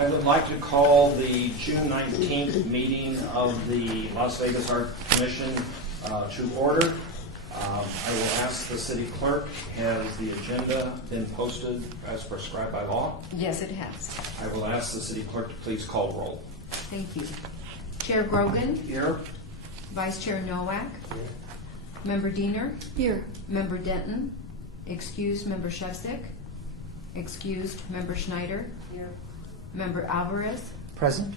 I would like to call the June 19th meeting of the Las Vegas Art Commission to order. I will ask the city clerk, has the agenda been posted as prescribed by law? Yes, it has. I will ask the city clerk to please call roll. Thank you. Chair Grogan, Here. Vice Chair Nowak, Member Diener, here. Member Denton, excused Member Shevsik, excused Member Schneider, here. Member Alvarez, Present.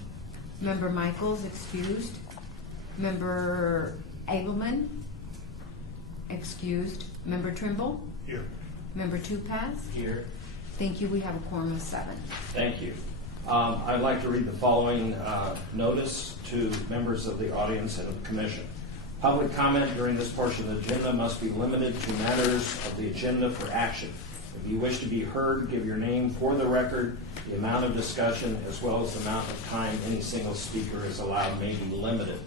Member Michaels, excused, Member Abelman, excused, Member Trimble, Here. Member Tupaz. Here. Thank you. We have a quorum of 7. Thank you. I'd like to read the following notice to members of the audience and of the commission. Public comment during this portion of the agenda must be limited to matters of the agenda for action. If you wish to be heard, give your name for the record. The amount of discussion as well as the amount of time any single speaker is allowed may be limited.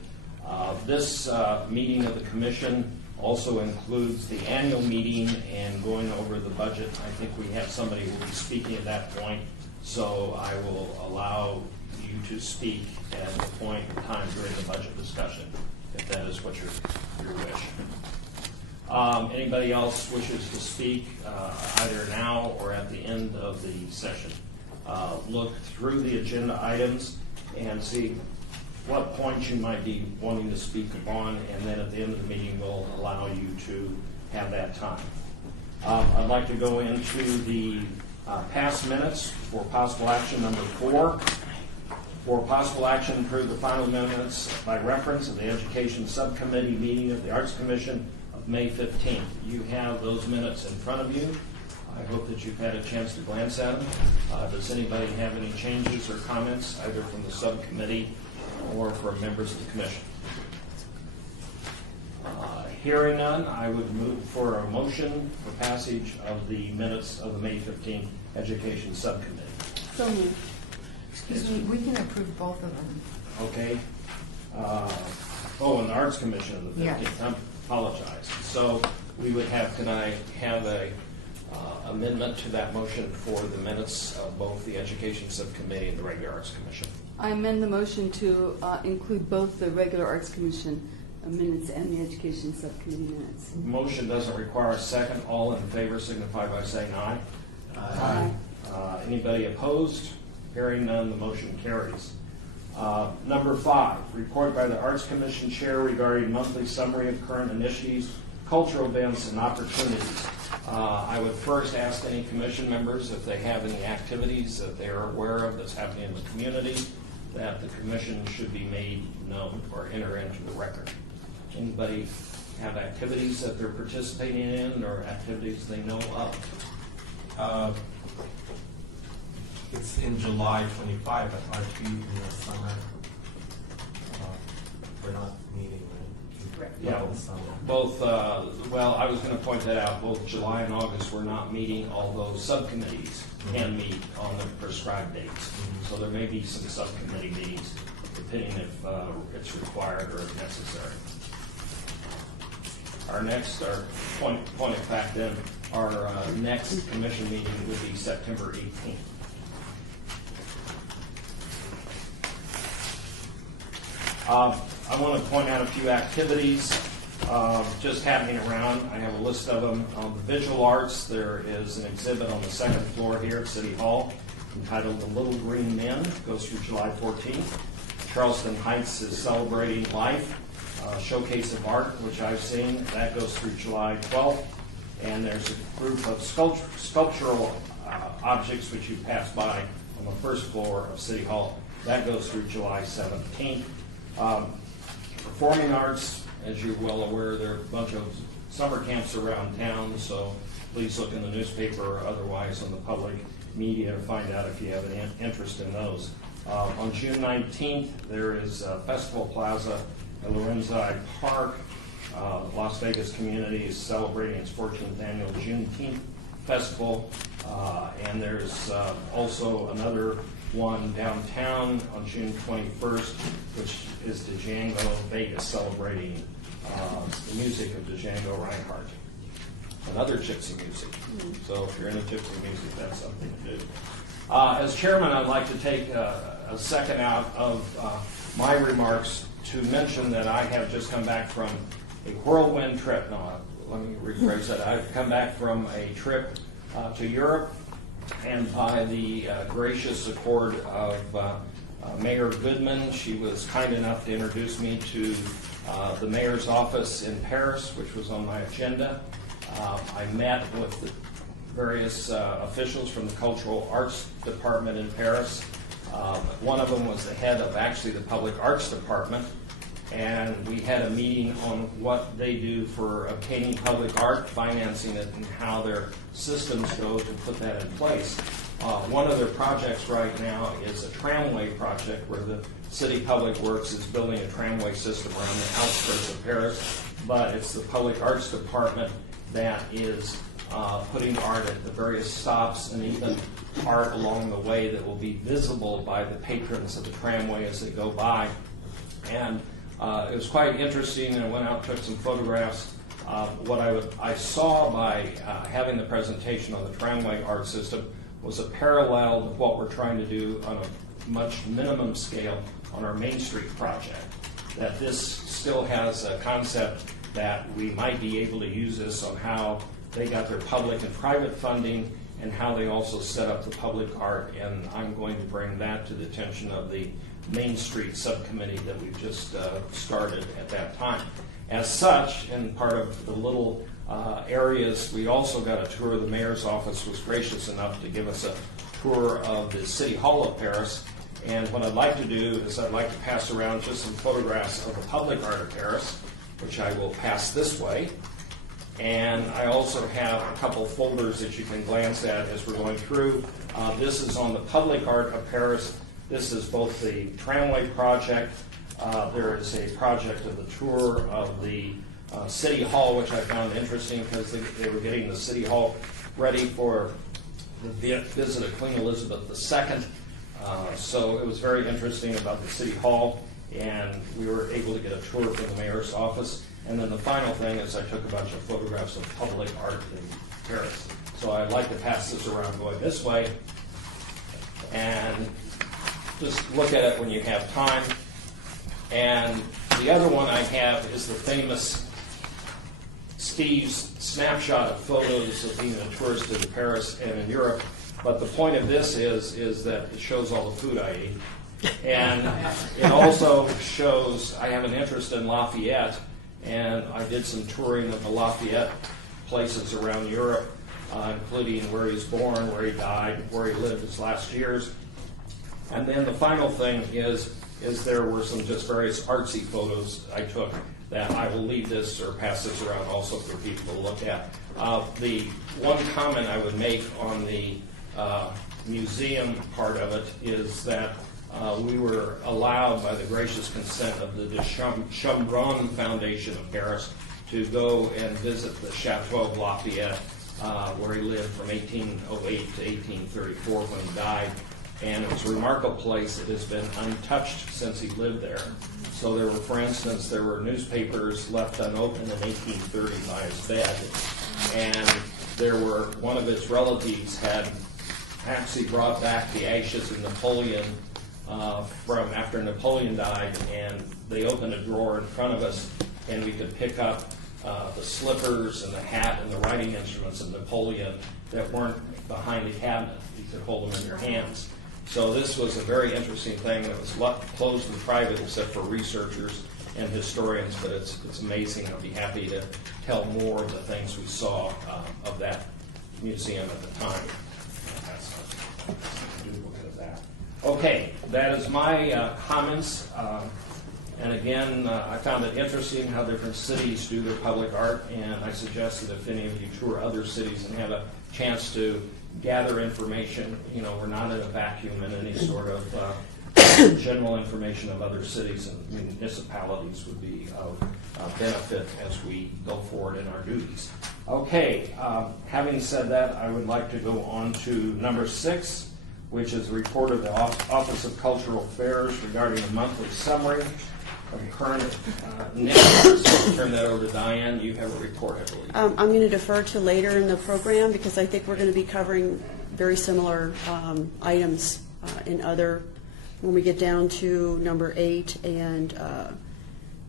This meeting of the commission also includes the annual meeting and going over the budget. I think we have somebody who will be speaking at that point, so I will allow you to speak at the point in time during the budget discussion, if that is what your wish. Anybody else wishes to speak either now or at the end of the session? Look through the agenda items and see what points you might be wanting to speak upon, and then at the end of the meeting we'll allow you to have that time. I'd like to go into the past minutes for possible action number 4. For possible action, approve the final minutes by reference of the Education Subcommittee meeting of the Arts Commission of May 15th. You have those minutes in front of you. I hope that you've had a chance to glance at them. Does anybody have any changes or comments, either from the subcommittee or from members of the commission? Hearing none, I would move for a motion for passage of the minutes of the May 15th Education Subcommittee. So moved. Excuse me, we can approve both of them. Okay. And the Arts Commission of the 15th. Yes. I apologize. So we would have, can I have a amendment to that motion for the minutes of both the Education Subcommittee and the Regular Arts Commission? I amend the motion to include both the regular Arts Commission minutes and the Education Subcommittee minutes. Motion doesn't require a second. All in favor signify by saying aye. Aye. Anybody opposed? Hearing none, the motion carries. Number 5, report by the Arts Commission Chair regarding monthly summary of current initiatives, cultural events, and opportunities. I would first ask any commission members if they have any activities that they are aware of that's happening in the community that the commission should be made known or enter into the record. Anybody have activities that they're participating in or activities they know of? It's in July 25 at RP in the summer. We're not meeting, right? Yeah. In the summer. Both, I was going to point that out, both July and August we're not meeting, although subcommittees can meet on the prescribed dates. So there may be some subcommittee meetings, depending if it's required or if necessary. Our point of fact then, our next commission meeting would be September 18th. I want to point out a few activities just happening around. I have a list of them. The visual arts, there is an exhibit on the second floor here at City Hall entitled The Little Green Men. It goes through July 14th. Charleston Heights is celebrating life. Showcase of art, which I've seen, that goes through July 12th. And there's a group of sculptural objects which you pass by on the first floor of City Hall. That goes through July 17th. Performing arts, as you're well aware, there are a bunch of summer camps around town, so please look in the newspaper or otherwise on the public media to find out if you have an interest in those. On June 19th, there is Festival Plaza at Lorenzi Park. Las Vegas community is celebrating its 14th annual Juneteenth Festival, and there's also another one downtown on June 21st, which is Django Vegas, celebrating the music of Django Reinhardt and other gypsy music. So if you're into gypsy music, that's something to do. As chairman, I'd like to take a second out of my remarks to mention that I have just come back from a whirlwind trip. No, let me rephrase that. I've come back from a trip to Europe, and by the gracious accord of Mayor Goodman, she was kind enough to introduce me to the mayor's office in Paris, which was on my agenda. I met with the various officials from the Cultural Arts Department in Paris. One of them was the head of actually the Public Arts Department, and we had a meeting on what they do for obtaining public art, financing it, and how their systems go to put that in place. One of their projects right now is a tramway project where the City Public Works is building a tramway system around the outskirts of Paris, but it's the Public Arts Department that is putting art at the various stops and even art along the way that will be visible by the patrons of the tramway as they go by. And it was quite interesting, and I went out and took some photographs. What I saw by having the presentation on the tramway art system was a parallel to what we're trying to do on a much minimum scale on our Main Street project. That this still has a concept that we might be able to use this on how they got their public and private funding and how they also set up the public art, and I'm going to bring that to the attention of the Main Street subcommittee that we've just started at that time. As such, and part of the little areas, we also got a tour. The mayor's office was gracious enough to give us a tour of the City Hall of Paris, and what I'd like to do is I'd like to pass around just some photographs of the public art of Paris, which I will pass this way. And I also have a couple folders that you can glance at as we're going through. This is on the public art of Paris. This is both the tramway project. There is a project of the tour of the City Hall, which I found interesting because they were getting the City Hall ready for the visit of Queen Elizabeth II. So it was very interesting about the City Hall, and we were able to get a tour from the mayor's office. And then the final thing is I took a bunch of photographs of public art in Paris. So I'd like to pass this around going this way and just look at it when you have time. And the other one I have is the famous Steve's snapshot of photos of being a tourist in Paris and in Europe. But the point of this is that it shows all the food I ate. And it also shows I have an interest in Lafayette, and I did some touring of the Lafayette places around Europe, including where he was born, where he died, where he lived his last years. And then the final thing is there were some just various artsy photos I took that I will leave this or pass this around also for people to look at. The one comment I would make on the museum part of it is that we were allowed, by the gracious consent of the Chambron Foundation of Paris, to go and visit the Chateau of Lafayette, where he lived from 1808 to 1834 when he died. And it was a remarkable place. It has been untouched since he lived there. So there were, for instance, there were newspapers left unopened in 1830 by his bed. And there were, one of his relatives had actually brought back the ashes of Napoleon from after Napoleon died, and they opened a drawer in front of us, and we could pick up the slippers and the hat and the writing instruments of Napoleon that weren't behind the cabinet. You could hold them in your hands. So this was a very interesting thing, and it was closed and private except for researchers and historians, but it's amazing. I'll be happy to tell more of the things we saw of that museum at the time. That's a duplicate of that. Okay, that is my comments. And again, I found it interesting how different cities do their public art, and I suggest that if any of you tour other cities and have a chance to gather information, we're not in a vacuum in any sort of general information of other cities and municipalities would be of benefit as we go forward in our duties. Okay, having said that, I would like to go on to number 6, which is a report of the Office of Cultural Affairs regarding a monthly summary of current initiatives. So I'll turn that over to Diane. You have a report, I believe. I'm going to defer to later in the program because I think we're going to be covering very similar items in other, when we get down to number 8 and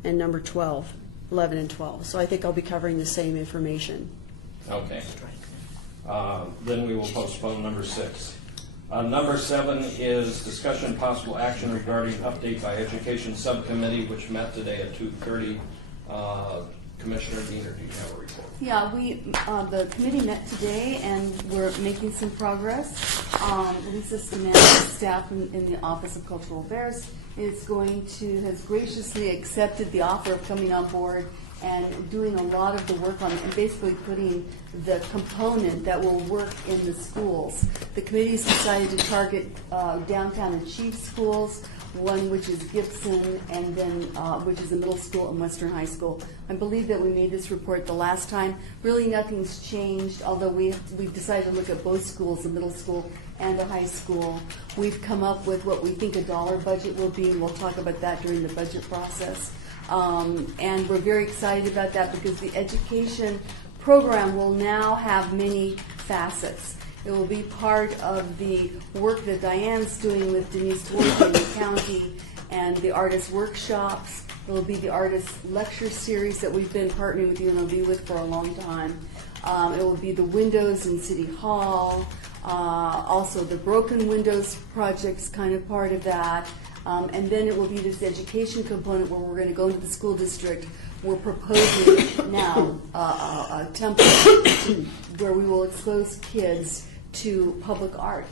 number 12, 11 and 12. So I think I'll be covering the same information. Okay. Then we will postpone number 6. Number 7 is discussion possible action regarding update by Education Subcommittee, which met today at 2:30. Commissioner Diener, do you have a report? Yeah, the committee met today and we're making some progress. Lisa Stamatis, staff in the Office of Cultural Affairs, has graciously accepted the offer of coming on board and doing a lot of the work on it and basically putting the component that will work in the schools. The committee's decided to target downtown and chief schools, one which is Gibson, and then which is a middle school and Western High School. I believe that we made this report the last time. Really nothing's changed, although we've decided to look at both schools, the middle school and the high school. We've come up with what we think a dollar budget will be, and we'll talk about that during the budget process. And we're very excited about that because the education program will now have many facets. It will be part of the work that Diane's doing with Denise Dworkin in the county and the artist workshops. It will be the artist lecture series that we've been partnering with UNLV with for a long time. It will be the windows in City Hall. Also the Broken Windows project's kind of part of that. And then it will be this education component where we're going to go into the school district. We're proposing now a template where we will expose kids to public art.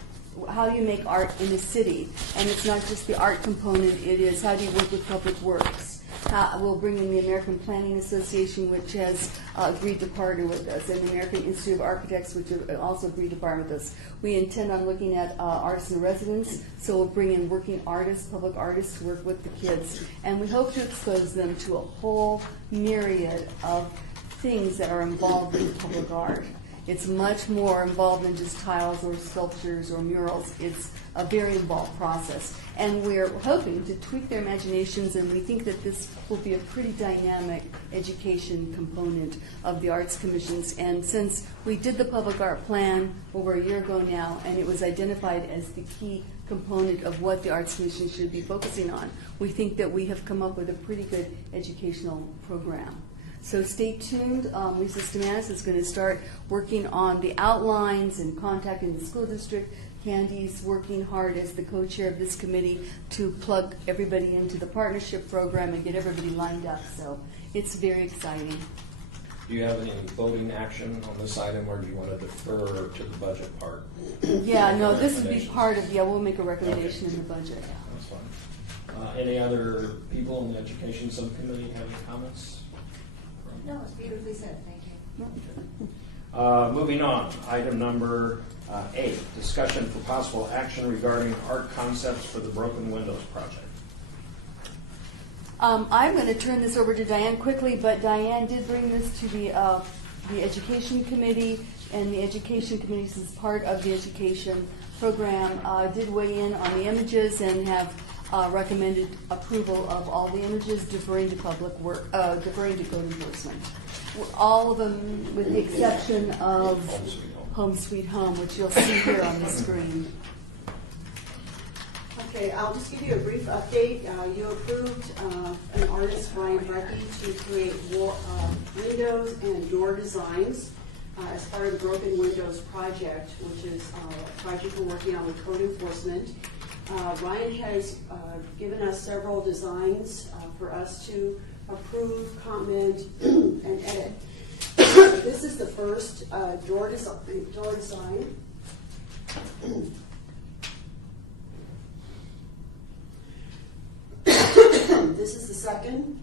How do you make art in a city? And it's not just the art component, it is how do you work with public works? We'll bring in the American Planning Association, which has agreed to partner with us, and the American Institute of Architects, which have also agreed to partner with us. We intend on looking at artists in residence, so we'll bring in working artists, public artists, to work with the kids. And we hope to expose them to a whole myriad of things that are involved in public art. It's much more involved than just tiles or sculptures or murals. It's a very involved process. And we're hoping to tweak their imaginations, and we think that this will be a pretty dynamic education component of the Arts Commissions. And since we did the public art plan over a year ago now, and it was identified as the key component of what the Arts Commission should be focusing on, we think that we have come up with a pretty good educational program. So stay tuned. Lisa Stamatis is going to start working on the outlines and contacting the school district. Candy's working hard as the co-chair of this committee to plug everybody into the partnership program and get everybody lined up. So it's very exciting. Do you have any voting action on this item, or do you want to defer to the budget part? Yeah, no, this would be part of, we'll make a recommendation in the budget. That's fine. Any other people in the Education Subcommittee have any comments? No, it's beautifully said. Thank you. Moving on, item number 8, discussion for possible action regarding art concepts for the Broken Windows project. I'm going to turn this over to Diane quickly, but Diane did bring this to the Education Committee, and the Education Committee, is part of the education program, did weigh in on the images and have recommended approval of all the images, deferring to public work, deferring to code enforcement. All of them, with the exception of Home Sweet Home, which you'll see here on the screen. Okay, I'll just give you a brief update. You approved an artist, Ryan Brecky, to create windows and door designs as part of the Broken Windows project, which is a project we're working on with code enforcement. Ryan has given us several designs for us to approve, comment, and edit. This is the first door design. This is the second.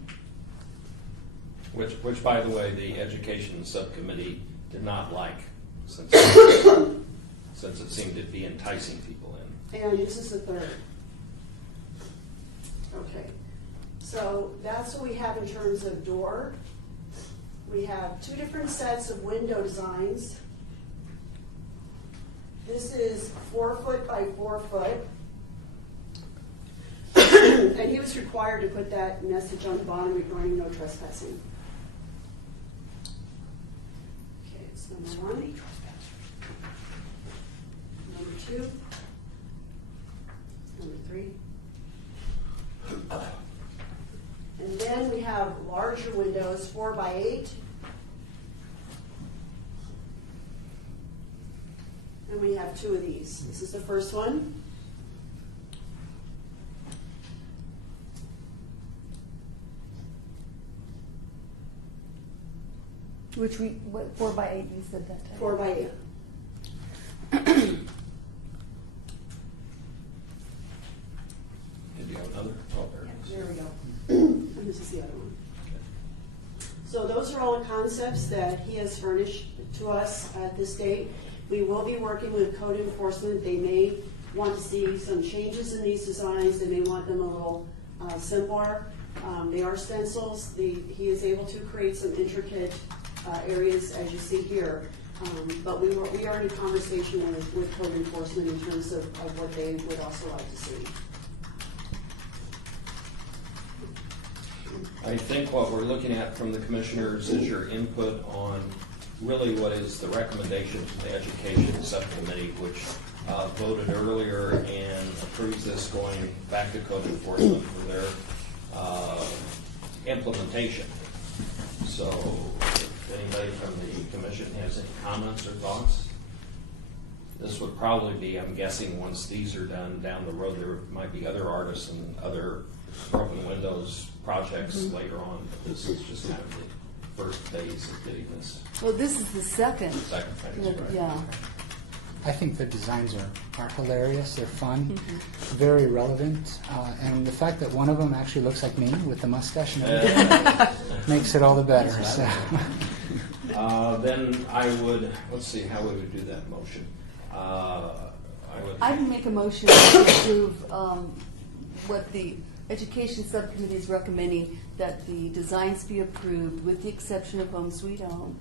Which, by the way, the Education Subcommittee did not like, since it seemed to be enticing people in. And this is the third. Okay. So that's what we have in terms of door. We have 2 different sets of window designs. This is 4 foot by 4 foot. And he was required to put that message on the bottom regarding no trespassing. Okay, it's number 1. 2, number 3. And then we have larger windows, 4 by 8. And we have 2 of these. This is the first one. Which we, what, 4 by 8, you said that time? 4 by 8. Did you have another? Oh, there it is. There we go. And this is the other one. So those are all the concepts that he has furnished to us at this date. We will be working with code enforcement. They may want to see some changes in these designs. They may want them a little simpler. They are stencils. He is able to create some intricate areas, as you see here. But we are in conversation with code enforcement in terms of what they would also like to see. I think what we're looking at from the commissioners is your input on really what is the recommendation from the Education Subcommittee, which voted earlier and approves this going back to code enforcement for their implementation. So if anybody from the commission has any comments or thoughts, this would probably be, I'm guessing, once these are done down the road, there might be other artists and other broken windows projects later on, but this is just kind of the first phase of getting this Well, this is the second. phase, right? Yeah. I think the designs are hilarious. They're fun, very relevant, and the fact that one of them actually looks like me with the mustache and everything makes it all the better. So. Then I would, let's see, how would we do that motion? I would make a motion to approve what the Education Subcommittee is recommending, that the designs be approved with the exception of Home Sweet Home,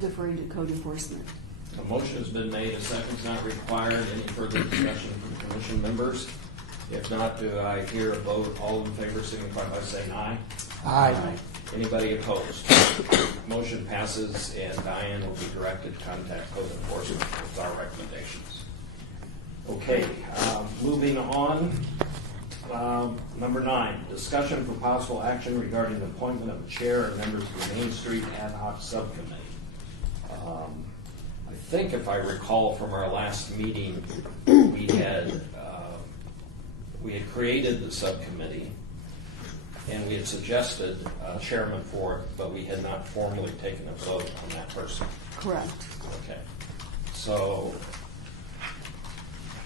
deferring to code enforcement. A motion has been made, a second's not required. Any further discussion from commission members? If not, do I hear a vote? All in favor signify by saying aye. Aye. Anybody opposed? Motion passes, and Diane will be directed to contact code enforcement with our recommendations. Okay, moving on. Number 9, discussion for possible action regarding the appointment of a chair and members of the Main Street Ad Hoc Subcommittee. I think if I recall from our last meeting, we had created the subcommittee, and we had suggested a chairman for it, but we had not formally taken a vote on that person. Correct. Okay. So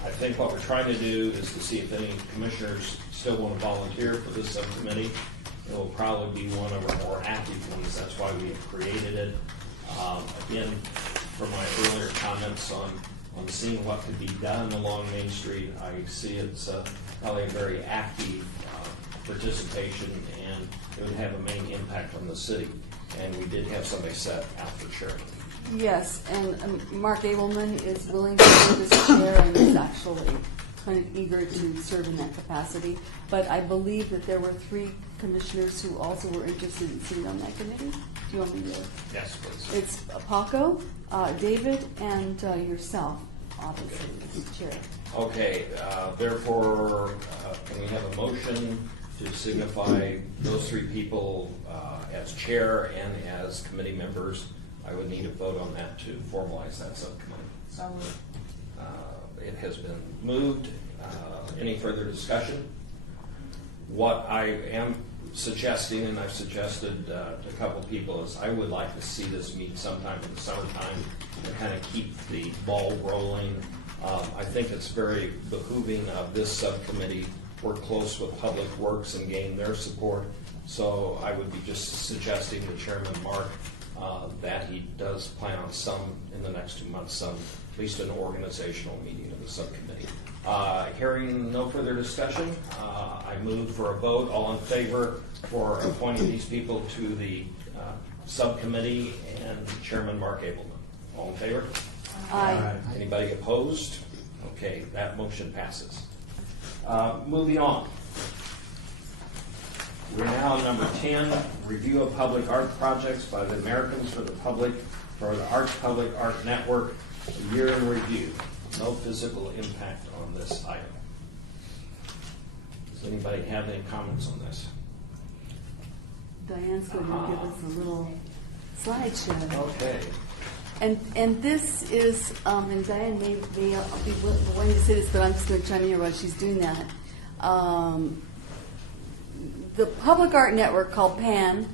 I think what we're trying to do is to see if any commissioners still want to volunteer for this subcommittee. It will probably be one of our more active ones. That's why we have created it. Again, from my earlier comments on seeing what could be done along Main Street, I see it's probably a very active participation, and it would have a main impact on the city. And we did have somebody set out for chairman. Yes, and Mark Abelman is willing to serve as chair and is actually kind of eager to serve in that capacity. But I believe that there were 3 commissioners who also were interested in sitting on that committee. Do you want me to? Yes, please. It's Paco, David, and yourself, obviously, as the chair. Okay, therefore, can we have a motion to signify those 3 people as chair and as committee members? I would need a vote on that to formalize that subcommittee. So moved. It has been moved. Any further discussion? What I am suggesting, and I've suggested to a couple people, is I would like to see this meet sometime in the summertime to kind of keep the ball rolling. I think it's very behooving of this subcommittee work close with Public Works and gain their support. So I would be just suggesting to Chairman Mark that he does plan on some, in the next 2 months, at least an organizational meeting of the subcommittee. Hearing no further discussion, I move for a vote. All in favor for appointing these people to the subcommittee and Chairman Mark Abelman. All in favor? Aye. Anybody opposed? Okay, that motion passes. Moving on. We're now on number 10, review of public art projects by the Americans for the Arts Public Art Network, a year in review. no physical impact on this item. Does anybody have any comments on this? Diane's going to give us a little slideshow. Okay. And this is, and Diane may be wanting to say this, but I'm just going to chime in while she's doing that. The Public Art Network, called PAN,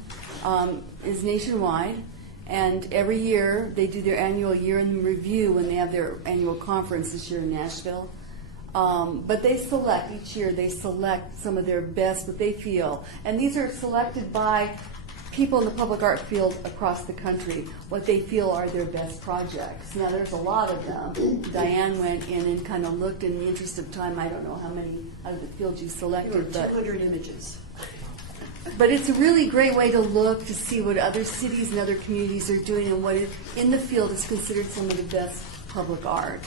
is nationwide, and every year they do their annual year in review when they have their annual conference this year in Nashville. But they select, each year they select some of their best, what they feel. And these are selected by people in the public art field across the country, what they feel are their best projects. Now, there's a lot of them. Diane went in and kind of looked. In the interest of time, I don't know how many out of the field you There were selected, but 200 images. it's a really great way to look to see what other cities and other communities are doing and what in the field is considered some of the best public art.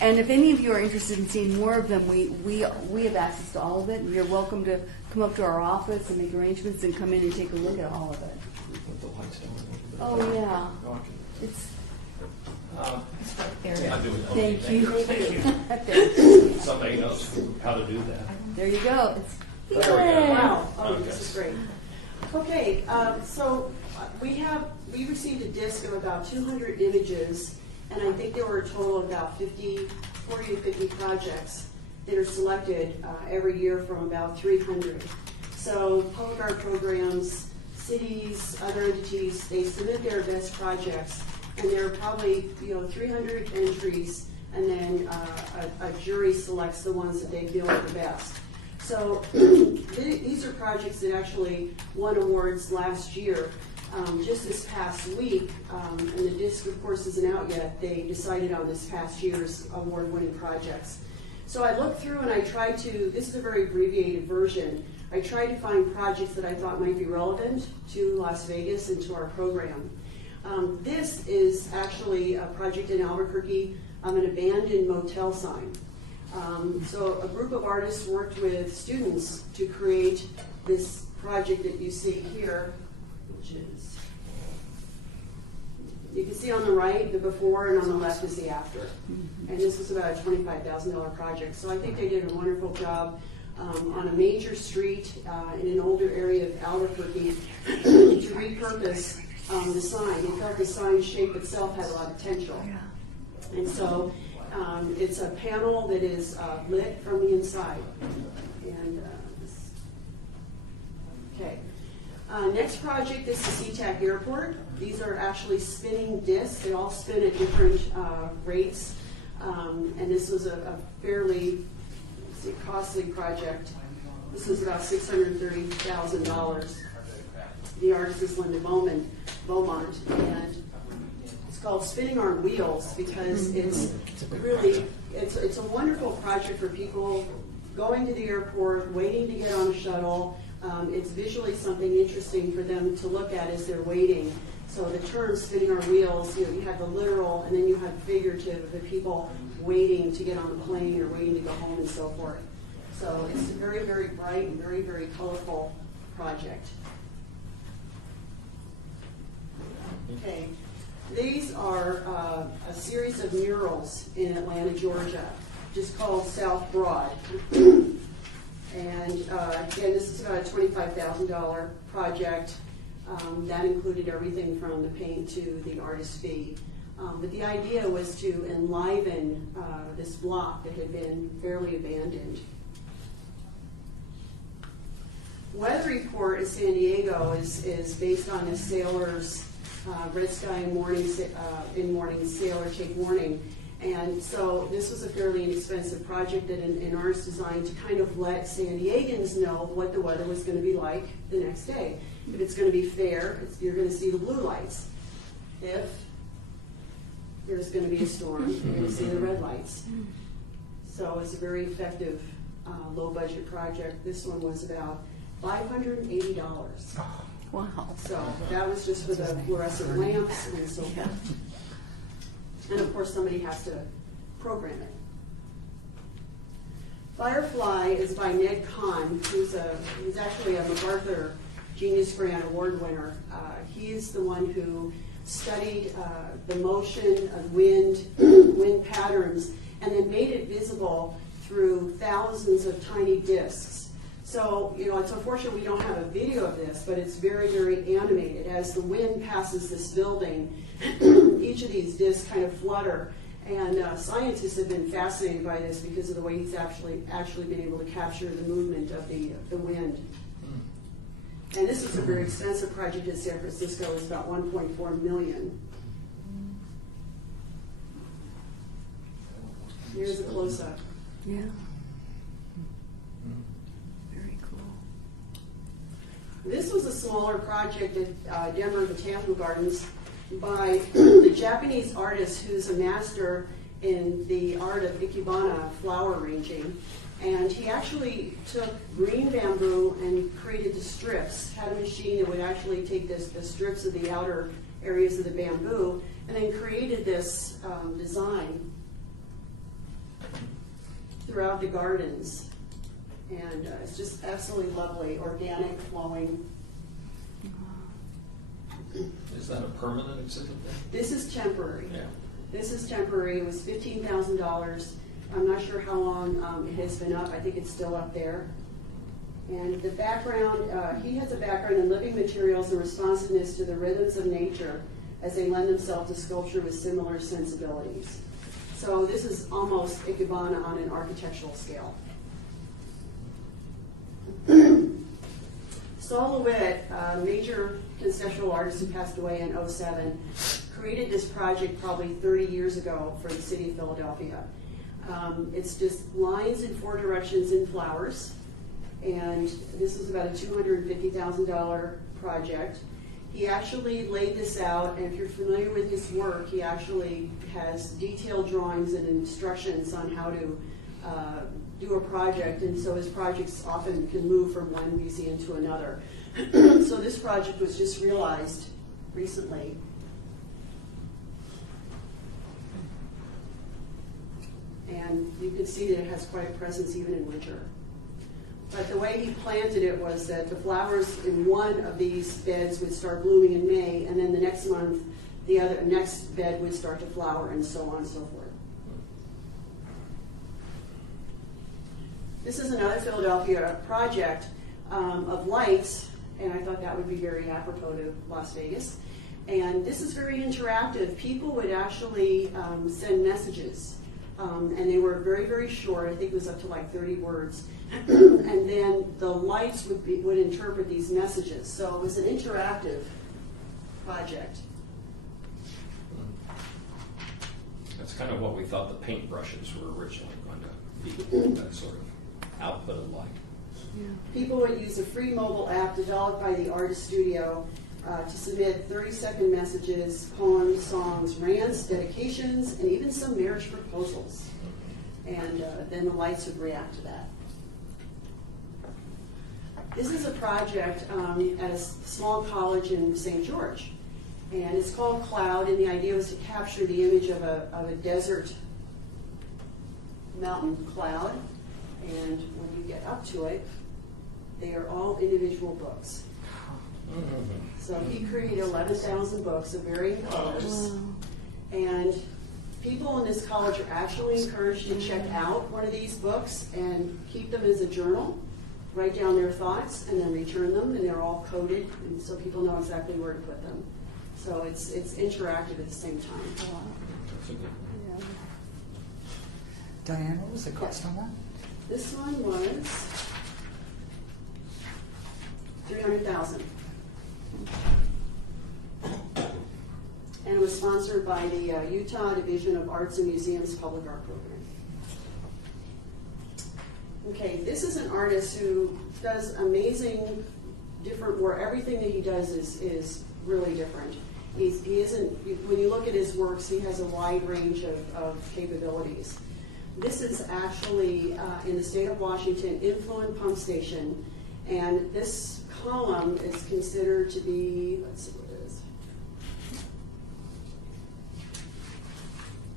And if any of you are interested in seeing more of them, we have access to all of it. You're welcome to come up to our office and make arrangements and come in and take a look at all of it. Put the lights down a Oh, little bit. yeah. Okay. It's, There. I'll do it. Okay, thank you. Thank you. Somebody knows how to do that. There you go. It's There we go. Wow, oh, Okay. this is great. Okay, so we received a disc of about 200 images, and I think there were a total of about 40 to 50 projects that are selected every year from about 300. So public art programs, cities, other entities, they submit their best projects, and there are probably 300 entries, and then a jury selects the ones that they feel are the best. So these are projects that actually won awards last year. Just this past week, and the disc, of course, isn't out yet, they decided on this past year's award-winning projects. So I looked through and I tried to, this is a very abbreviated version, I tried to find projects that I thought might be relevant to Las Vegas and to our program. This is actually a project in Albuquerque, an abandoned motel sign. So a group of artists worked with students to create this project that you see here, which is, you can see on the right the before and on the left is the after. And this was about a $25,000 project. So I think they did a wonderful job on a major street in an older area of Albuquerque to repurpose the sign. They felt the sign shape itself had a lot of potential. And so it's a panel that is lit from the inside. And okay. Next project, this is SeaTac Airport. These are actually spinning discs. They all spin at different rates. And this was a fairly costly project. This was about $630,000. The artist is Linda Beaumont. And it's called Spinning on Wheels because it's really, it's a wonderful project for people going to the airport, waiting to get on a shuttle. It's visually something interesting for them to look at as they're waiting. So the term spinning on wheels, you have the literal and then you have figurative, the people waiting to get on the plane or waiting to go home and so forth. So it's a very, very bright and very, very colorful project. Okay, these are a series of murals in Atlanta, Georgia, just called South Broad. And again, this is about a $25,000 project. That included everything from the paint to the artist fee. But the idea was to enliven this block that had been fairly abandoned. Weather Report in San Diego is based on the sailors, Red Sky in Morning, Sailor Take Warning. And so this was a fairly inexpensive project that an artist designed to kind of let San Diegans know what the weather was going to be like the next day. If it's going to be fair, you're going to see the blue lights. If there's going to be a storm, you're going to see the red lights. So it's a very effective low-budget project. This one was about $580. wow. So that was just for the fluorescent lamps and so forth. And of course, somebody has to program it. Firefly is by Ned Kahn, who's actually a MacArthur Genius Grant Award winner. He is the one who studied the motion of wind patterns and then made it visible through thousands of tiny discs. So, it's unfortunate we don't have a video of this, but it's very, very animated. As the wind passes this building, each of these discs kind of flutter. And scientists have been fascinated by this because of the way he's actually been able to capture the movement of the wind. And this is a very expensive project in San Francisco. It's about $1.4 million. Here's a close-up. Yeah. Very cool. This was a smaller project at Denver Botanical Gardens by the Japanese artist who's a master in the art of ikebana flower arranging. And he actually took green bamboo and created the strips, had a machine that would actually take the strips of the outer areas of the bamboo, and then created this design throughout the gardens. And it's just absolutely lovely, organic, flowing. Is that a permanent exhibit then? This is temporary. Yeah. This is temporary. It was $15,000. I'm not sure how long it has been up. I think it's still up there. And the background, he has a background in living materials and responsiveness to the rhythms of nature as they lend themselves to sculpture with similar sensibilities. So this is almost ikebana on an architectural scale. Saul LeWitt, a major conceptual artist who passed away in 2007, created this project probably 30 years ago for the city of Philadelphia. It's just lines in 4 directions in flowers, and this was about a $250,000 project. He actually laid this out, and if you're familiar with his work, he actually has detailed drawings and instructions on how to do a project, and so his projects often can move from one museum to another. So this project was just realized recently. And you can see that it has quite a presence even in winter. But the way he planted it was that the flowers in one of these beds would start blooming in May, and then the next month, the next bed would start to flower, and so on and so forth. This is another Philadelphia project of lights, and I thought that would be very apropos to Las Vegas. And this is very interactive. People would actually send messages, and they were very, very short. I think it was up to like 30 words. And then the lights would interpret these messages. So it was an interactive project. That's kind of what we thought the paintbrushes were originally going to be, that sort of output of light. People would use a free mobile app developed by the Artist Studio to submit 30-second messages, poems, songs, rants, dedications, and even some marriage proposals. And then the lights would react to that. This is a project at a small college in St. George, and it's called Cloud, and the idea was to capture the image of a desert mountain cloud, and when you get up to it, they are all individual books. So he created 11,000 books of varying colors, and people in this college are actually encouraged to check out one of these books and keep them as a journal, write down their thoughts, and then return them, and they're all coded, and so people know exactly where to put them. So it's interactive at the same time. That's a good one. Diane, what was the cost on that? This one was $300,000. And it was sponsored by the Utah Division of Arts and Museums Public Art Program. Okay, this is an artist who does amazing, different work. Everything that he does is really different. He isn't, when you look at his works, he has a wide range of capabilities. This is actually in the state of Washington, Influent Pump Station, and this column is considered to be, let's see what it is.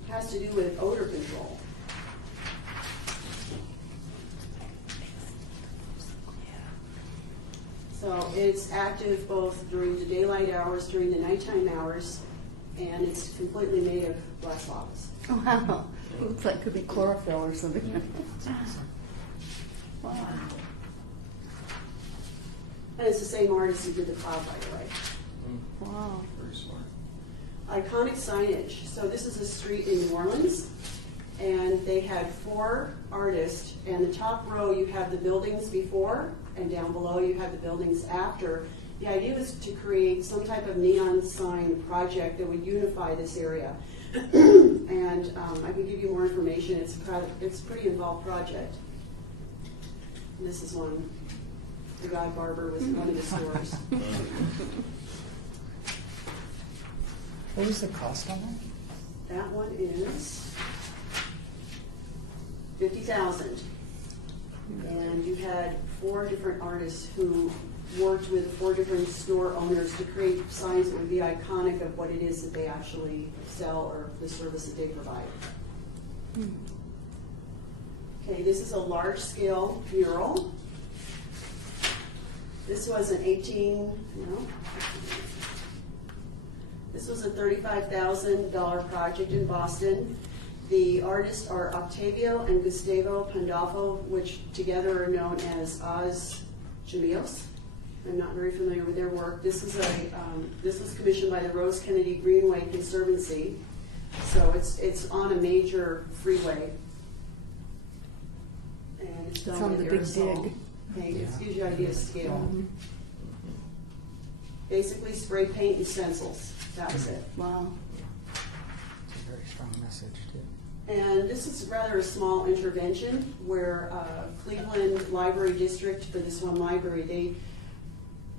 It has to do with odor control. So it's active both during the daylight hours, during the nighttime hours, and it's completely made of glass bottles. Wow. Looks like it could be chlorophyll or something. Wow. And it's the same artist who did the cloud, by the way. Wow. Very smart. Iconic signage. So this is a street in New Orleans, and they had 4 artists, and the top row you have the buildings before, and down below you have the buildings after. The idea was to create some type of neon sign project that would unify this area. And I can give you more information. It's a pretty involved project. And this is one. The guy barber was in one of the stores. What was the cost on that? That one is $50,000. And you had 4 different artists who worked with 4 different store owners to create signs that would be iconic of what it is that they actually sell or the service that they provide. Okay, this is a large-scale mural. This was an This was a $35,000 project in Boston. The artists are Octavio and Gustavo Pandolfo, which together are known as Oz Gemeos. I'm not very familiar with their work. This was commissioned by the Rose Kennedy Greenway Conservancy, so it's on a major freeway, and it's done on with the Big aerosol Dig. paint. It gives you an idea of scale. Basically, spray paint and stencils. That was it. Wow. It's a very strong message, too. And this is rather a small intervention where Cleveland Library District, for this one library, they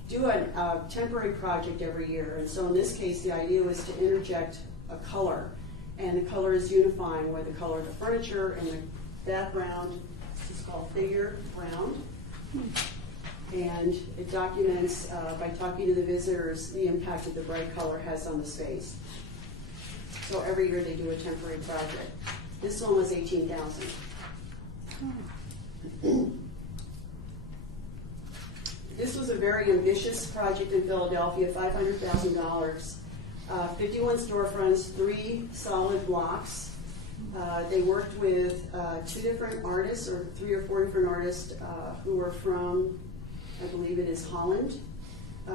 do a temporary project every year. And so in this case, the idea was to interject a color. And the color is unifying with the color of the furniture and the background. This is called Figure Ground. And it documents, by talking to the visitors, the impact that the bright color has on the space. So every year they do a temporary project. This one was $18,000. This was a very ambitious project in Philadelphia, $500,000. 51 storefronts, 3 solid blocks. They worked with 2 different artists, or 3 or 4 different artists who were from, I believe it is Holland.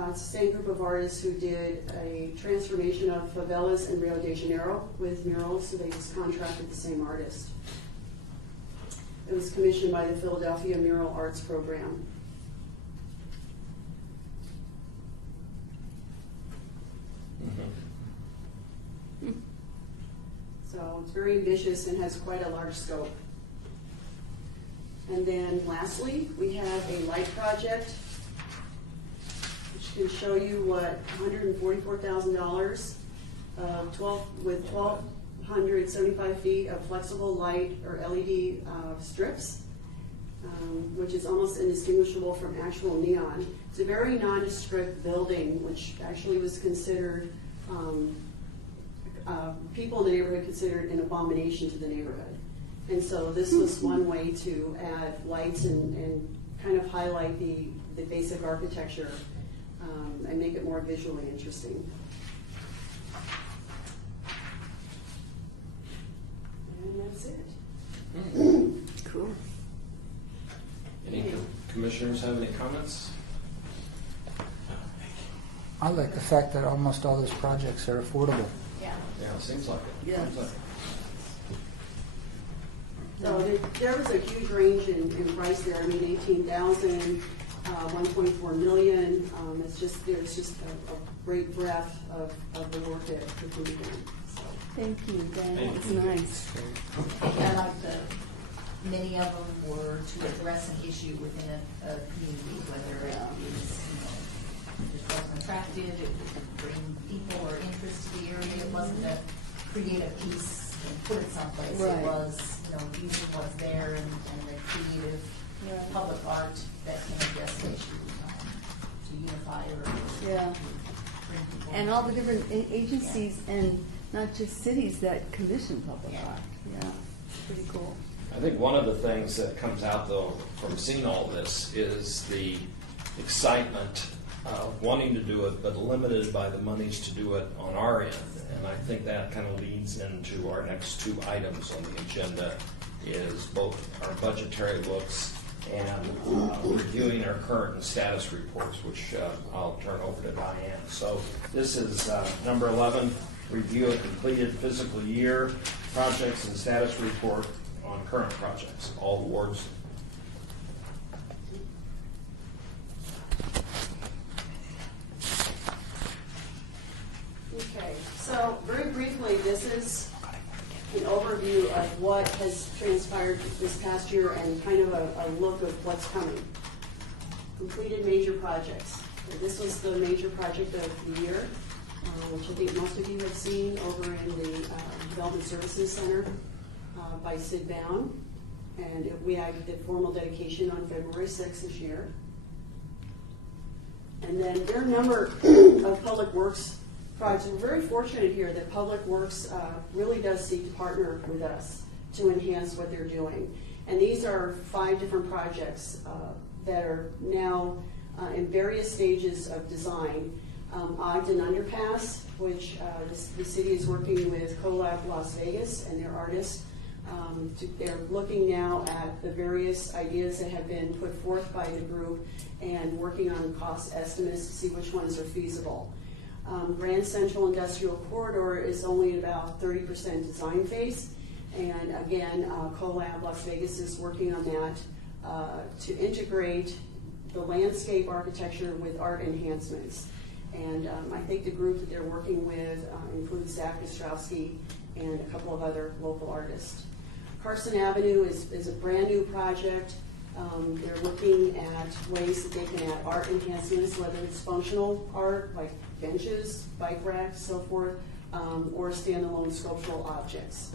It's the same group of artists who did a transformation of favelas in Rio de Janeiro with murals, so they just contracted the same artist. It was commissioned by the Philadelphia Mural Arts Program. So it's very ambitious and has quite a large scope. And then lastly, we have a light project, which can show you what $144,000 with 1,275 feet of flexible light or LED strips, which is almost indistinguishable from actual neon. It's a very nondescript building, which actually was considered, people in the neighborhood considered an abomination to the neighborhood. And so this was one way to add lights and kind of highlight the basic architecture and make it more visually interesting. And that's it. Cool. Any commissioners have any comments? I like the fact that almost all those projects are affordable. Yeah. Yeah, it seems like it. Yeah. Seems like it. So there was a huge range in price there. I mean, 18,000, 1.4 million. There's just a great breadth of the work that can be done. So. Thank you, Dan. Thank It's you. nice. I like many of them were to address an issue within a community, whether it is, just wasn't attractive, it would bring people or interest to the area. It wasn't a creative piece and put it someplace. Right. It was, using what's there and the creative Right. public art that can address the issue to unify or Yeah. to bring people. And all the different agencies and not just cities that commission public Yeah. art. Yeah, pretty cool. I think one of the things that comes out, though, from seeing all this is the excitement wanting to do it, but limited by the monies to do it on our end. And I think that kind of leads into our next two items on the agenda, is both our budgetary looks and reviewing our current and status reports, which I'll turn over to Diane. So this is number 11, review a completed fiscal year projects and status report on current projects, all awards. Okay, so very briefly, this is an overview of what has transpired this past year and kind of a look of what's coming. Completed major projects. This was the major project of the year, which I think most of you have seen over in the Development Services Center by Sid Bound. And we had the formal dedication on February 6th this year. And then there are a number of public works projects. We're very fortunate here that Public Works really does seek to partner with us to enhance what they're doing. And these are 5 different projects that are now in various stages of design. Ogden Underpass, which the city is working with CoLab Las Vegas and their artists. They're looking now at the various ideas that have been put forth by the group and working on cost estimates to see which ones are feasible. Grand Central Industrial Corridor is only about 30% design phase. And again, CoLab Las Vegas is working on that to integrate the landscape architecture with art enhancements. And I think the group that they're working with includes Zach Ostrowski and a couple of other local artists. Carson Avenue is a brand new project. They're looking at ways that they can add art enhancements, whether it's functional art like benches, bike racks, so forth, or standalone sculptural objects.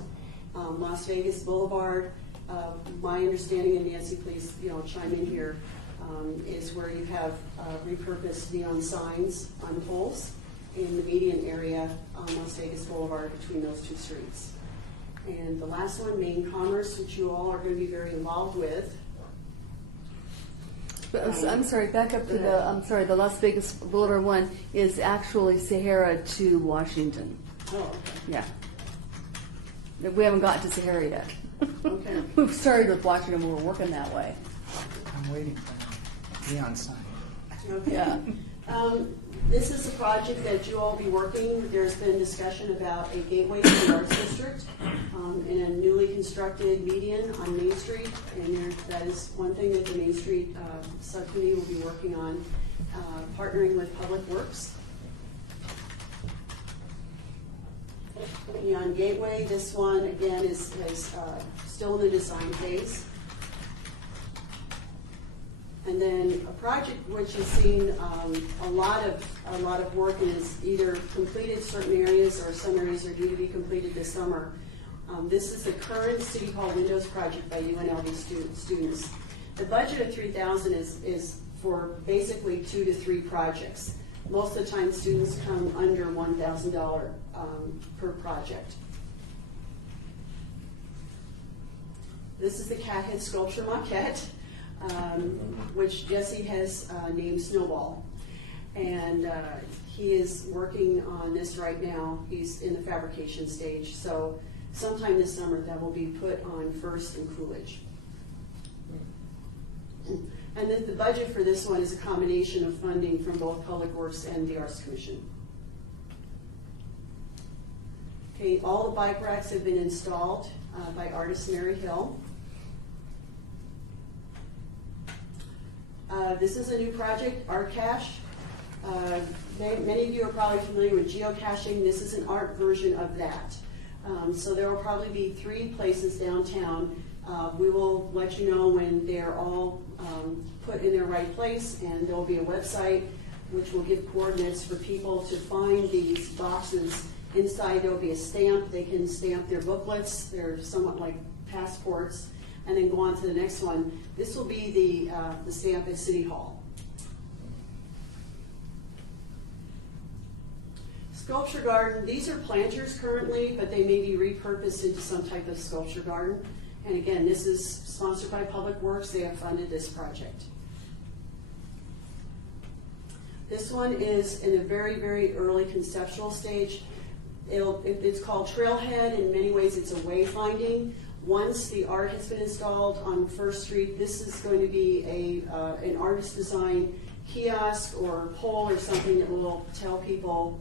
Las Vegas Boulevard, my understanding, and Nancy, please chime in here, is where you have repurposed neon signs on poles in the median area on Las Vegas Boulevard between those 2 streets. And the last one, Main Commerce, which you all are going to be very involved with. I'm sorry, back up to the Las Vegas Boulevard one is actually Sahara to Washington. Oh, okay. Yeah. We haven't gotten to Sahara yet. Okay. We've started with Washington, we're working that way. I'm waiting for the neon sign. Okay. Yeah. This is a project that you all will be working. There's been discussion about a gateway to the Arts District in a newly constructed median on Main Street. And that is one thing that the Main Street subcommittee will be working on, partnering with Public Works. On Gateway, this one again is still in the design phase. And then a project which has seen a lot of work and has either completed certain areas or some areas are due to be completed this summer. This is the current City Hall Windows project by UNLV students. The budget of $3,000 is for basically 2 to 3 projects. Most of the time, students come under $1,000 per project. This is the cat head sculpture maquette, which Jesse has named Snowball. And he is working on this right now. He's in the fabrication stage. So sometime this summer that will be put on First and Coolidge. And then the budget for this one is a combination of funding from both Public Works and the Arts Commission. Okay, all the bike racks have been installed by artist Mary Hill. This is a new project, Art Cache. Many of you are probably familiar with geocaching. This is an art version of that. So there will probably be 3 places downtown. We will let you know when they're all put in their right place, and there will be a website which will give coordinates for people to find these boxes. Inside there will be a stamp. They can stamp their booklets. They're somewhat like passports, and then go on to the next one. This will be the stamp at City Hall. Sculpture garden, these are planters currently, but they may be repurposed into some type of sculpture garden. And again, this is sponsored by Public Works. They have funded this project. This one is in a very, very early conceptual stage. It's called Trailhead. In many ways, it's a wayfinding. Once the art has been installed on First Street, this is going to be an artist design kiosk or pole or something that will tell people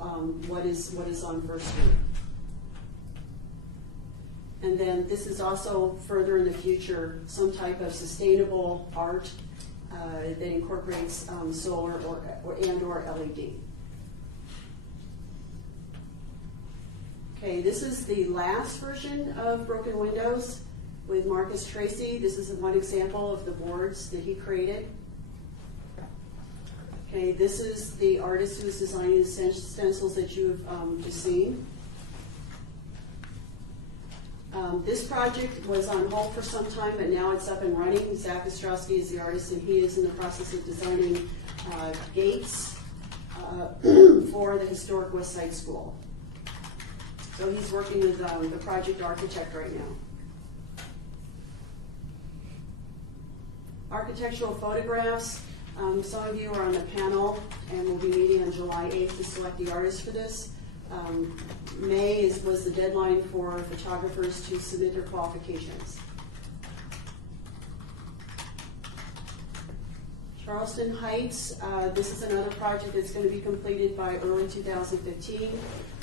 what is on First Street. And then this is also further in the future, some type of sustainable art that incorporates solar or LED. Okay, this is the last version of Broken Windows with Marcus Tracy. This is one example of the boards that he created. Okay, this is the artist who is designing the stencils that you've just seen. This project was on hold for some time, but now it's up and running. Zach Ostrowski is the artist, and he is in the process of designing gates for the historic West Side School. So he's working with the project architect right now. Architectural photographs. Some of you are on the panel, and we'll be meeting on July 8th to select the artist for this. May was the deadline for photographers to submit their qualifications. Charleston Heights, this is another project that's going to be completed by early 2015.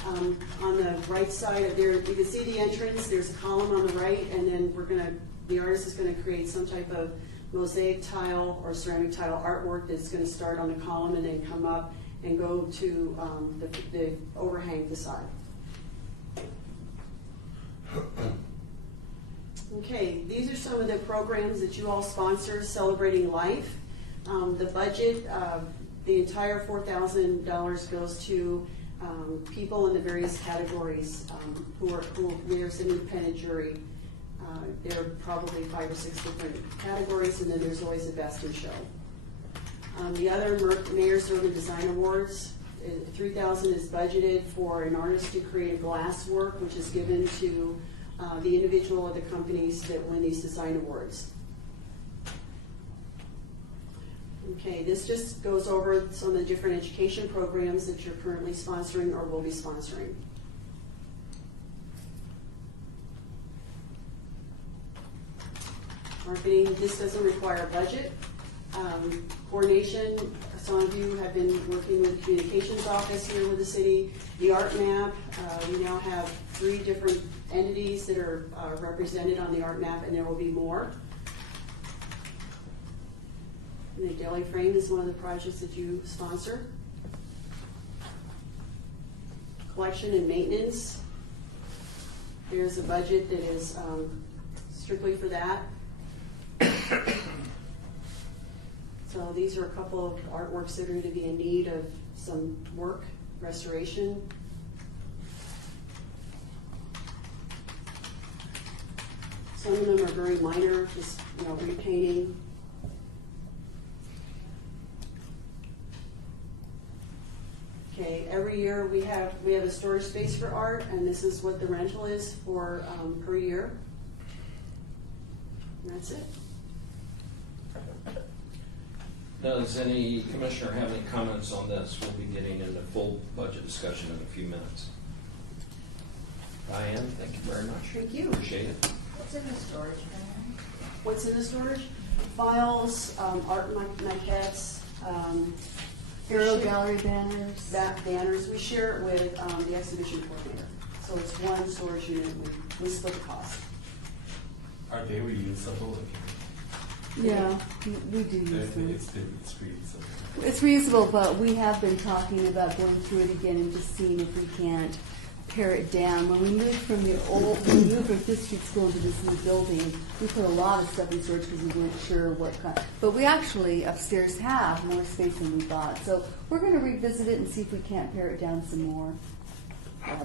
On the right side of there, you can see the entrance, there's a column on the right, and then the artist is going to create some type of mosaic tile or ceramic tile artwork that's going to start on the column and then come up and go to the overhang facade. Okay, these are some of the programs that you all sponsor, Celebrating Life. The budget, the entire $4,000 goes to people in the various categories there's an independent jury. There are probably 5 or 6 different categories, and then there's always a best in show. The other Mayor's Urban Design Awards, $3,000 is budgeted for an artist to create glass work, which is given to the individual or the companies that win these design awards. Okay, this just goes over some of the different education programs that you're currently sponsoring or will be sponsoring. Marketing, this doesn't require a budget. Coordination, some of you have been working with the communications office here with the city. The art map, we now have 3 different entities that are represented on the art map, and there will be more. And the Daily Frame is one of the projects that you sponsor. Collection and maintenance. There's a budget that is strictly for that. So these are a couple of artworks that are going to be in need of some work, restoration. Some of them are very minor, just repainting. Okay, every year we have a storage space for art, and this is what the rental is for per year. And that's it. Does any commissioner have any comments on this? We'll be getting into full budget discussion in a few minutes. Diane, thank you very much. Thank you. Appreciate it. What's in the storage bin? What's in the storage? Files, art maquettes, Hero Gallery banners. banners. We share it with the exhibition coordinator. So it's one storage unit. We split the cost. Are they reusable? Yeah, we do use them. It's reusable. It's reusable, but we have been talking about going through it again and just seeing if we can't pare it down. When we moved from when we moved from Fifth Street School into this new building, we put a lot of stuff in storage because we weren't sure what kind. But we actually upstairs have more space than we thought. So we're going to revisit it and see if we can't pare it down some more.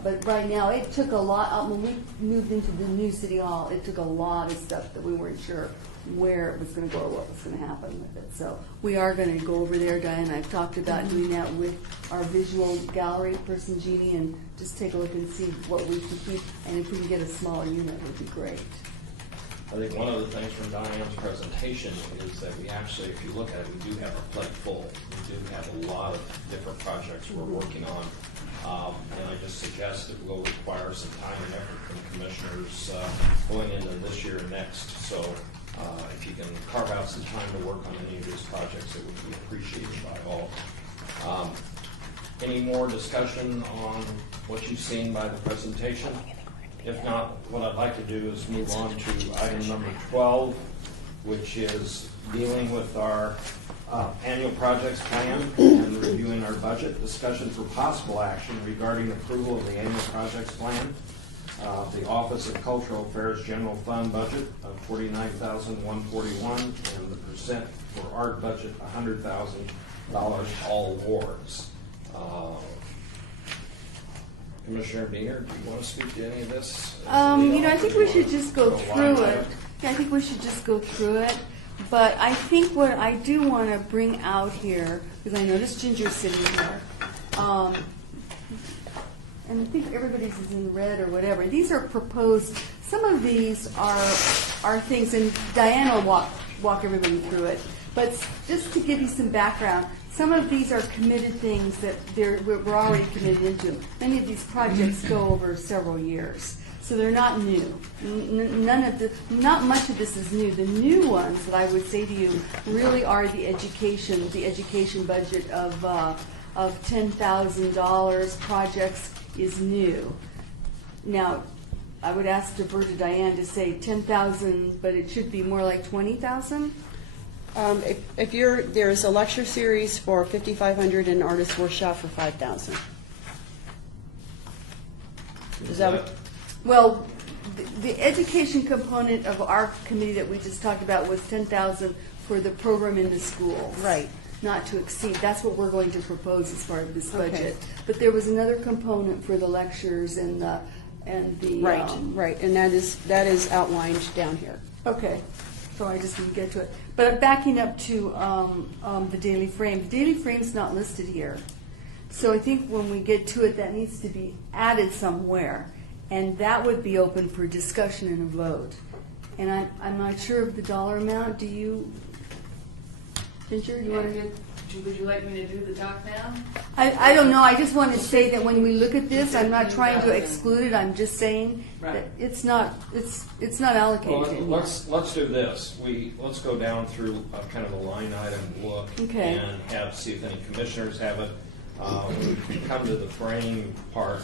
But right now, it took a lot. When we moved into the new city hall, it took a lot of stuff that we weren't sure where it was going to go or what was going to happen with it. So we are going to go over there, Diane. I've talked about doing that with our visual gallery person, Jeannie, and just take a look and see what we can keep. And if we can get a smaller unit, it would be great. I think one of the things from Diane's presentation is that we actually, if you look at it, we do have our plate full. We do have a lot of different projects we're working on. And I just suggest it will require some time and effort from commissioners going into this year and next. So if you can carve out some time to work on any of these projects, it would be appreciated by all. Any more discussion on what you've seen by the presentation? If not, what I'd like to do is move on to item number 12, which is dealing with our annual projects plan and reviewing our budget. Discussion for possible action regarding approval of the annual projects plan. The Office of Cultural Affairs General Fund budget of $49,141 and the percent for art budget $100,000, all awards. Commissioner Diener, do you want to speak to any of this? I think we should just go Go through line it. item? Yeah, I think we should just go through it. But I think what I do want to bring out here, because I noticed Ginger's sitting here, and I think everybody's is in red or whatever. These are proposed. Some of these are things, and Diane will walk everybody through it. But just to give you some background, some of these are committed things that we're already committed into. Many of these projects go over several years, so they're not new. Not much of this is new. The new ones that I would say to you really are the education budget of $10,000 projects is new. Now, I would ask defer to Diane to say 10,000, but it should be more like 20,000. There's a lecture series for $5,500 and an artist workshop for $5,000. Is that what? Well, the education component of our committee that we just talked about was 10,000 for the program in the schools. Right. Not to exceed. That's what we're going to propose as part of this budget. Okay. But there was another component for the lectures and the Right, and that is outlined down here. Okay, so I just didn't get to it. But backing up to the daily frame. The daily frame's not listed here. So I think when we get to it, that needs to be added somewhere. And that would be open for discussion and a vote. And I'm not sure of the dollar amount. Do you, Ginger, you want to? Would you like me to do the talk now? I don't know. I just want to say that when we look at this, I'm not trying to exclude it. I'm just saying that it's not allocated. Well, let's do this. Let's go down through kind of a line item look Okay. and see if any commissioners have it. When we come to the frame part,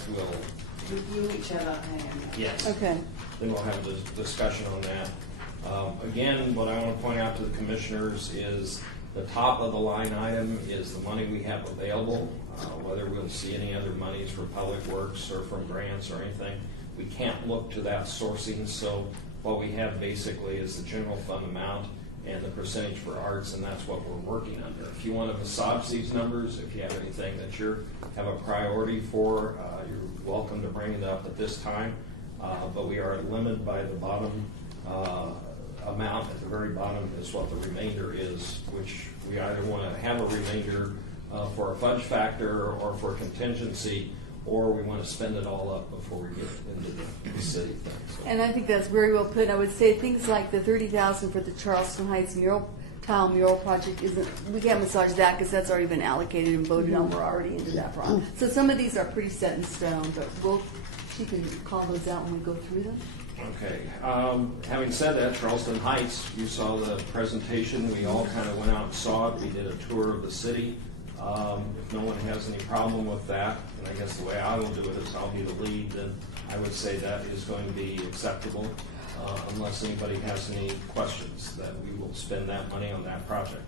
You each have a hand. yes. Okay. Then we'll have a discussion on that. Again, what I want to point out to the commissioners is the top of the line item is the money we have available. Whether we'll see any other monies for public works or from grants or anything, we can't look to that sourcing. So what we have basically is the general fund amount and the percentage for arts, and that's what we're working under. If you want to massage these numbers, if you have anything that you have a priority for, you're welcome to bring it up at this time. But we are limited by the bottom amount at the very bottom is what the remainder is, which we either want to have a remainder for a fudge factor or for contingency, or we want to spend it all up before we get into the city thing. So. And I think that's very well put. I would say things like the $30,000 for the Charleston Heights tile mural project we can't massage that because that's already been allocated and voted on. We're already into that process. So some of these are pretty set in stone, but she can call those out when we go through them. Okay. Having said that, Charleston Heights, you saw the presentation. We all kind of went out and saw it. We did a tour of the city. If no one has any problem with that, and I guess the way I will do it is I'll be the lead, then I would say that is going to be acceptable unless anybody has any questions, that we will spend that money on that project.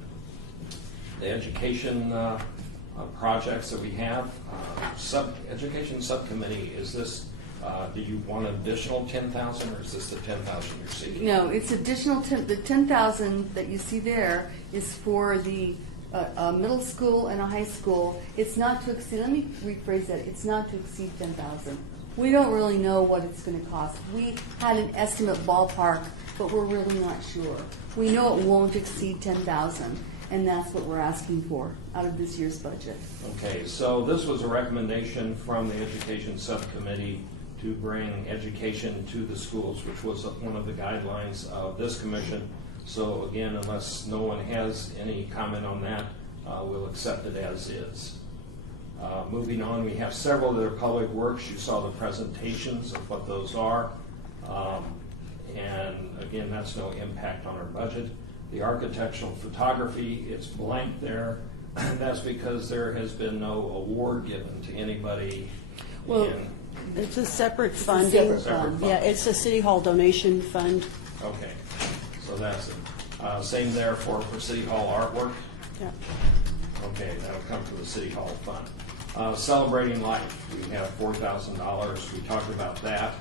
The education projects that we have, education subcommittee, is this do you want an additional 10,000 or is this the 10,000 you're seeking? No, it's additional. The 10,000 that you see there is for the middle school and a high school. It's not to exceed. Let me rephrase that. It's not to exceed 10,000. We don't really know what it's going to cost. We had an estimate ballpark, but we're really not sure. We know it won't exceed 10,000, and that's what we're asking for out of this year's budget. Okay, so this was a recommendation from the education subcommittee to bring education to the schools, which was one of the guidelines of this commission. So again, unless no one has any comment on that, we'll accept it as is. Moving on, we have several that are public works. You saw the presentations of what those are. And again, that's no impact on our budget. The architectural photography, it's blank there. That's because there has been no award given to anybody. Well, in- it's a separate funding. Separate fund. Yeah, it's a City Hall donation fund. Okay, so that's it. Same there for City Hall artwork. Yeah. Okay, that'll come from the City Hall fund. Celebrating Life, we have $4,000. We talked about that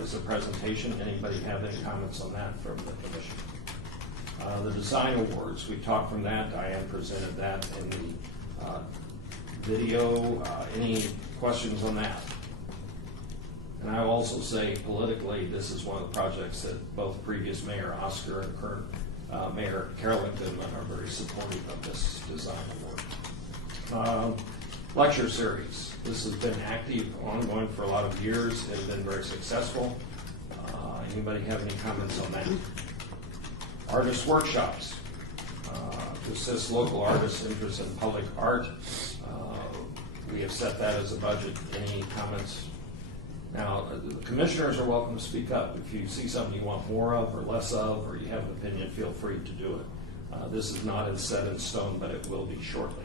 as a presentation. Anybody have any comments on that from the commission? The Design Awards, we talked from that. Diane presented that in the video. Any questions on that? And I will also say politically, this is one of the projects that both previous Mayor Oscar and current Mayor Carolyn Goodman are very supportive of this design award. Lecture series. This has been active, ongoing for a lot of years. It has been very successful. Anybody have any comments on that? Artist workshops. To assist local artists' interest in public art. We have set that as a budget. Any comments? Now, the commissioners are welcome to speak up. If you see something you want more of or less of, or you have an opinion, feel free to do it. This is not as set in stone, but it will be shortly.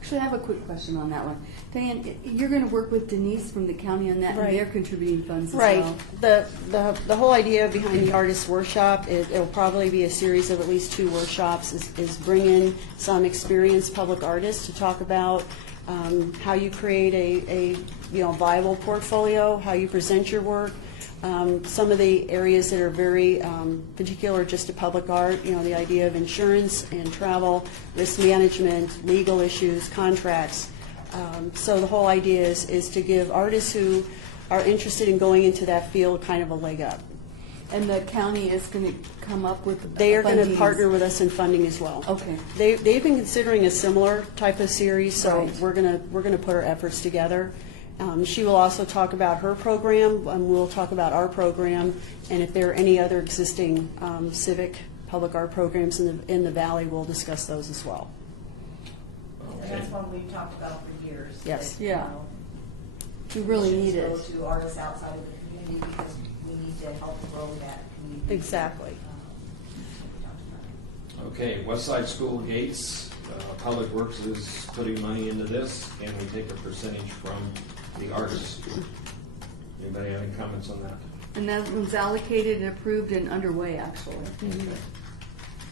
Actually, I have a quick question on that one. Diane, you're going to work with Denise from the county on that, Right. and they're contributing funds as Right. well. The whole idea behind the artist workshop, it'll probably be a series of at least 2 workshops, is bring in some experienced public artists to talk about how you create a viable portfolio, how you present your work. Some of the areas that are very particular just to public art, the idea of insurance and travel, risk management, legal issues, contracts. So the whole idea is to give artists who are interested in going into that field kind of a leg up. And the county is going to come up with They are going to funding. partner with us in funding as well. Okay. They've been considering a similar type of series, so Right. we're gonna put our efforts together. She will also talk about her program, and we'll talk about our program, and if there are any other existing civic public art programs in the valley, we'll discuss those as well. And that's one we've talked about for years. Yes. that, Yeah. know, We really should need go it. to artists outside of the community because we need to help grow that community. Exactly. We talked about it. Okay, West Side School Gates, Public Works is putting money into this, and we take a percentage from the artists. Anybody have any comments on that? And that one's allocated and approved and underway, actually. Okay.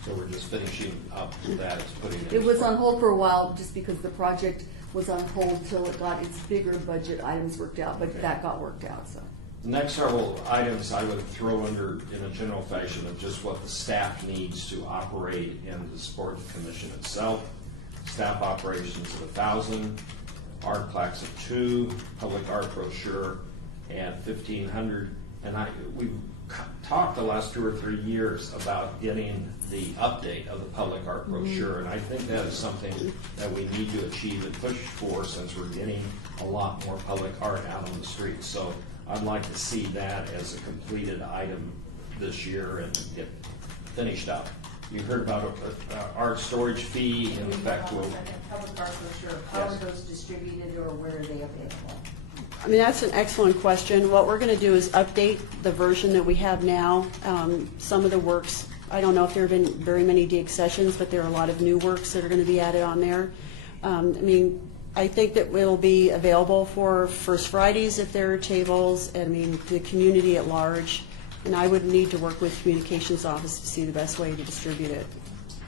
So we're just finishing up that, it's putting It was on hold for a while just because the project was on hold till it got its bigger budget items worked out, but Okay. that got worked out, so. The next several items I would throw under in a general fashion of just what the staff needs to operate and to support the commission itself. Staff operations of 1,000, art plaques of 2, public art brochure at 1,500. And we've talked the last 2 or 3 years about getting the update of the public art brochure, and I think that is something that we need to achieve and push for since we're getting a lot more public art out on the streets. So I'd like to see that as a completed item this year and get finished up. You heard about art storage fee, and in fact, we'll, Public art brochure, how are those distributed or where are they available? I mean, that's an excellent question. What we're going to do is update the version that we have now. Some of the works, I don't know if there have been very many DIG sessions, but there are a lot of new works that are going to be added on there. I think that it'll be available for First Fridays if there are tables, the community at large. And I would need to work with Communications Office to see the best way to distribute it.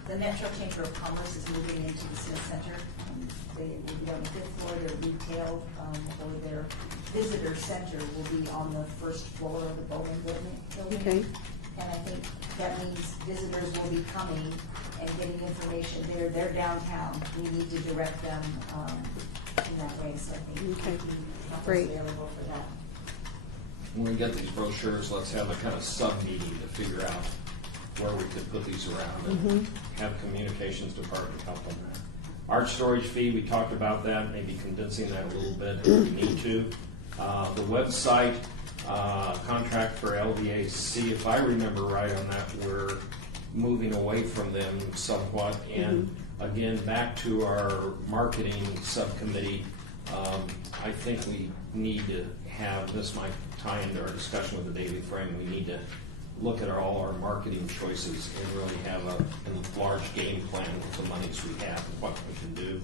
The Metro Chamber of Commerce is moving into the Smith Center. They will be on the 5th floor. Their retail or their visitor center will be on the first floor of the Bowman building. Okay. And I think that means visitors will be coming and getting information there. They're downtown. We need to direct them in that way. So I think Okay. we have Great. available for that. when we get these brochures, let's have a kind of sub-meeting to figure out where we could put these around and have communications department help on that. Art storage fee, we talked about that, maybe condensing that a little bit if we need to. The website contract for LVAC, if I remember right on that, we're moving away from them somewhat. And again, back to our marketing subcommittee, I think we need to have, this might tie into our discussion with the Daily Frame, we need to look at all our marketing choices and really have a large game plan with the monies we have and what we can do.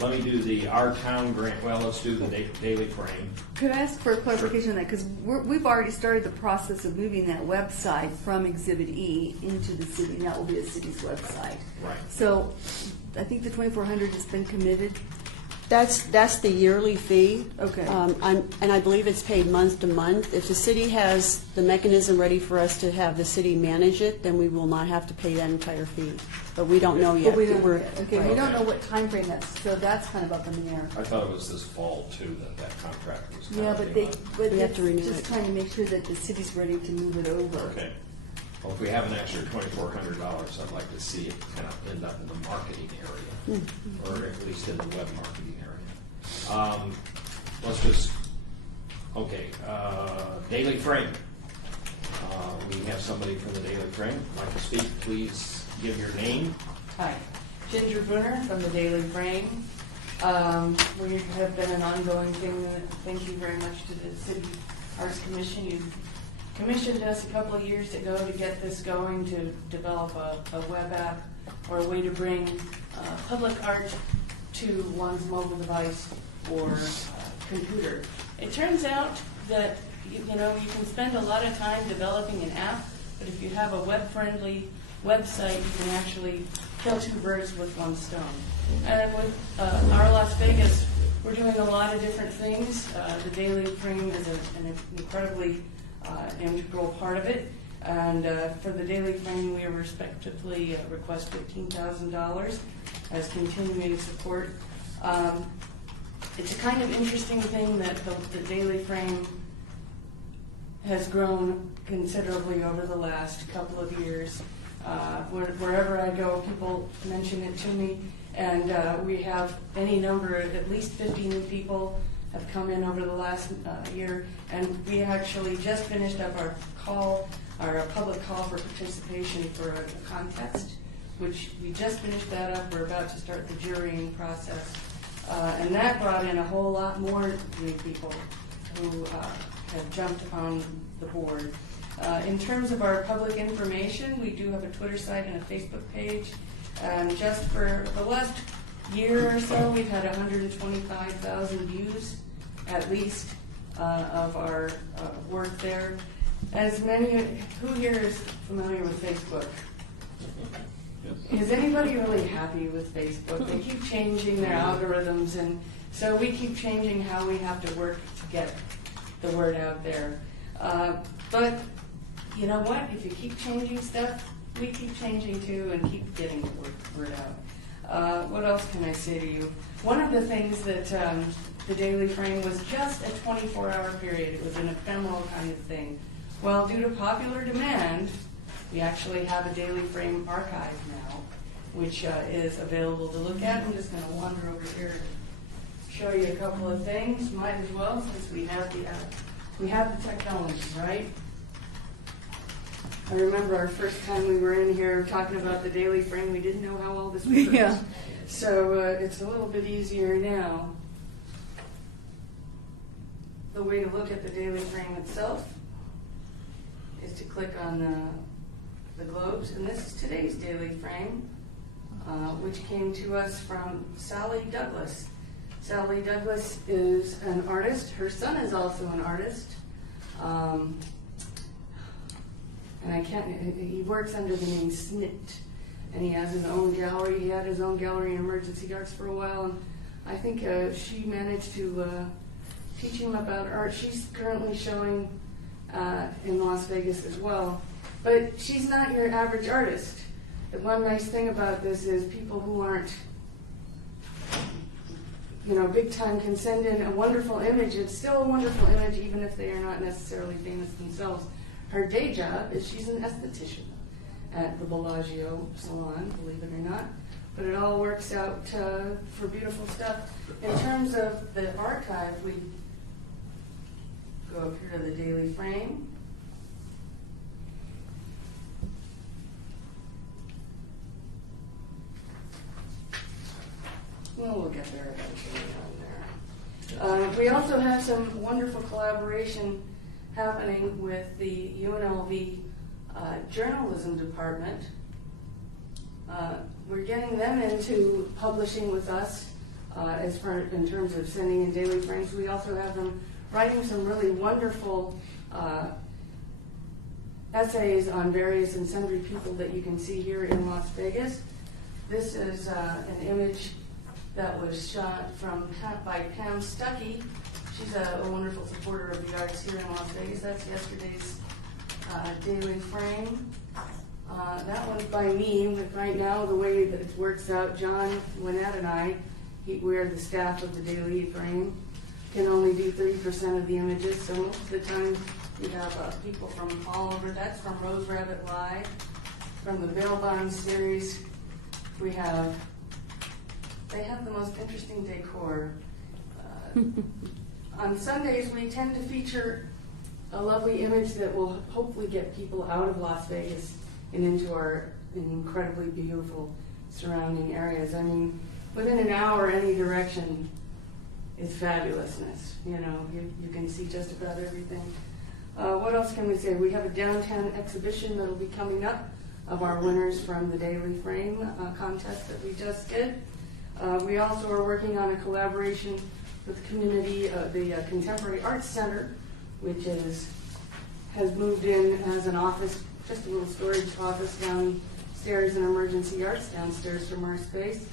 Let me do the Our Town grant, well, let's do the Daily Frame. Could I ask for a clarification on that? Because we've already started the process of moving that website from Exhibit E into the city, and that will be the city's website. Right. So I think the 2,400 has been committed. That's the yearly fee. Okay. And I believe it's paid month to month. If the city has the mechanism ready for us to have the city manage it, then we will not have to pay that entire fee. But we don't know yet. But we don't, We're- okay, we right. don't know what time frame that's, so that's kind of up in the air. I thought it was this fall too, that contract was. Yeah, but they, We have to renew it's just it. trying to make sure that the city's ready to move it over. Okay. Well, if we have an extra $2,400, I'd like to see it kind of end up in the marketing area, or at least in the web marketing area. Let's just, okay, Daily Frame. We have somebody from the Daily Frame like to speak. Please give your name. Hi, Ginger Brunner from the Daily Frame. We have been an ongoing thing. Thank you very much to the City Arts Commission. You commissioned us a couple of years ago to get this going, to develop a web app or a way to bring public art to one's mobile device or computer. It turns out that you can spend a lot of time developing an app, but if you have a web-friendly website, you can actually kill two birds with one stone. And with our Las Vegas, we're doing a lot of different things. The Daily Frame is an incredibly integral part of it. And for the Daily Frame, we respectively request $15,000 as continuing support. It's a kind of interesting thing that the Daily Frame has grown considerably over the last couple of years. Wherever I go, people mention it to me, and we have any number, at least 50 new people have come in over the last year, and we actually just finished up our public call for participation for a contest, which we just finished that up. We're about to start the jurying process, and that brought in a whole lot more new people who have jumped on the board. In terms of our public information, we do have a Twitter site and a Facebook page. Just for the last year or so, we've had 125,000 views, at least, of our work there. As many, who here is familiar with Facebook? Is anybody really happy with Facebook? They keep changing their algorithms, and so we keep changing how we have to work to get the word out there. But you know what? If you keep changing stuff, we keep changing too and keep getting the word out. What else can I say to you? One of the things that the Daily Frame was just a 24-hour period. It was an ephemeral kind of thing. Well, due to popular demand, we actually have a Daily Frame archive now, which is available to look at. I'm just going to wander over here and show you a couple of things. Might as well, since we have the technology, right? I remember our first time we were in here talking about the Daily Frame, we didn't know how all this works. Yeah. So it's a little bit easier now. The way to look at the Daily Frame itself is to click on the globes, and this is today's Daily Frame, which came to us from Sally Douglas. Sally Douglas is an artist. Her son is also an artist. And he works under the name Snit, and he has his own gallery. He had his own gallery in Emergency Arts for a while, and I think she managed to teach him about art. She's currently showing in Las Vegas as well, but she's not your average artist. The one nice thing about this is people who aren't, big time can send in a wonderful image. It's still a wonderful image, even if they are not necessarily famous themselves. Her day job is she's an esthetician at the Bellagio Salon, believe it or not. But it all works out for beautiful stuff. In terms of the archive, go up here to the daily frame. Well, we'll get there eventually on there. We also have some wonderful collaboration happening with the UNLV journalism department. We're getting them into publishing with us as far in terms of sending in daily frames. We also have them writing some really wonderful essays on various and sundry people that you can see here in Las Vegas. This is an image that was shot by Pam Stuckey. She's a wonderful supporter of the arts here in Las Vegas. That's yesterday's daily frame. That one's by me. But right now, the way that it works out, John Lynette and I, we're the staff of the daily frame, can only do 30% of the images. So most of the time, we have people from all over. That's from Rose Rabbit Live, from the Bail Bond series. They have the most interesting decor. On Sundays, we tend to feature a lovely image that will hopefully get people out of Las Vegas and into our incredibly beautiful surrounding areas. I mean, within an hour, any direction is fabulousness. You know, you can see just about everything. What else can we say? We have a downtown exhibition that'll be coming up of our winners from the Daily Frame contest that we just did. We also are working on a collaboration with the community, the Contemporary Arts Center, which has moved in as an office, just a little storage office downstairs, and emergency arts downstairs from our space.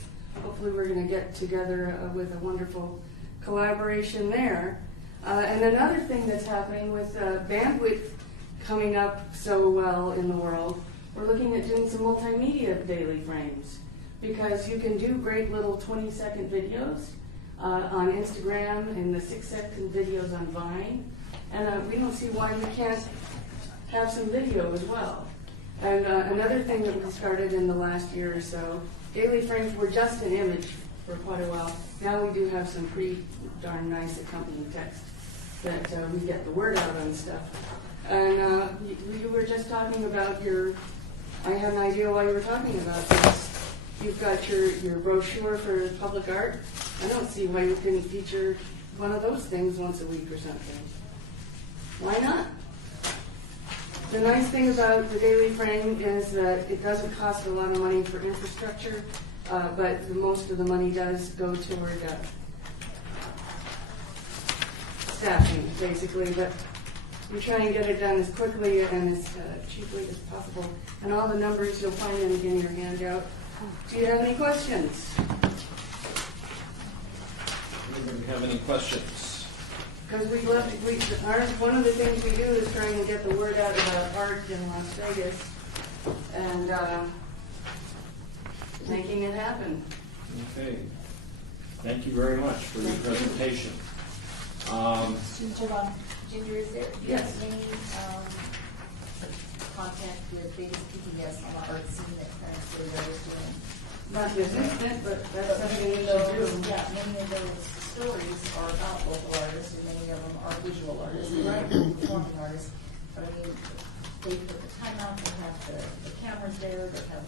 Hopefully we're going to get together with a wonderful collaboration there. And another thing that's happening with bandwidth coming up so well in the world, we're looking at doing some multimedia daily frames, because you can do great little 20-second videos on Instagram and the 6-second videos on Vine. And we don't see why we can't have some video as well. And another thing that we started in the last year or so, daily frames were just an image for quite a while. Now we do have some pretty darn nice accompanying text that we get the word out on stuff. And you were just talking about I had an idea why you were talking about this. You've got your brochure for public art. I don't see why you couldn't feature one of those things once a week or something. Why not? The nice thing about the Daily Frame is that it doesn't cost a lot of money for infrastructure, but most of the money does go toward staffing, basically. But we try and get it done as quickly and as cheaply as possible. And all the numbers, you'll find them in your handout. Do you have any questions? Anybody have any questions? Because one of the things we do is trying to get the word out about art in Las Vegas and making it happen. Okay. Thank you very much for your presentation. Ginger, is there Yes. any contact with Vegas PBS on the art scene that Clarence Lee is doing? Not this instant, but that's something we should do. Yeah, many of those stories are about local artists, and many of them are visual artists, and performing artists. But I mean, they put the time out, they have the cameras there, they have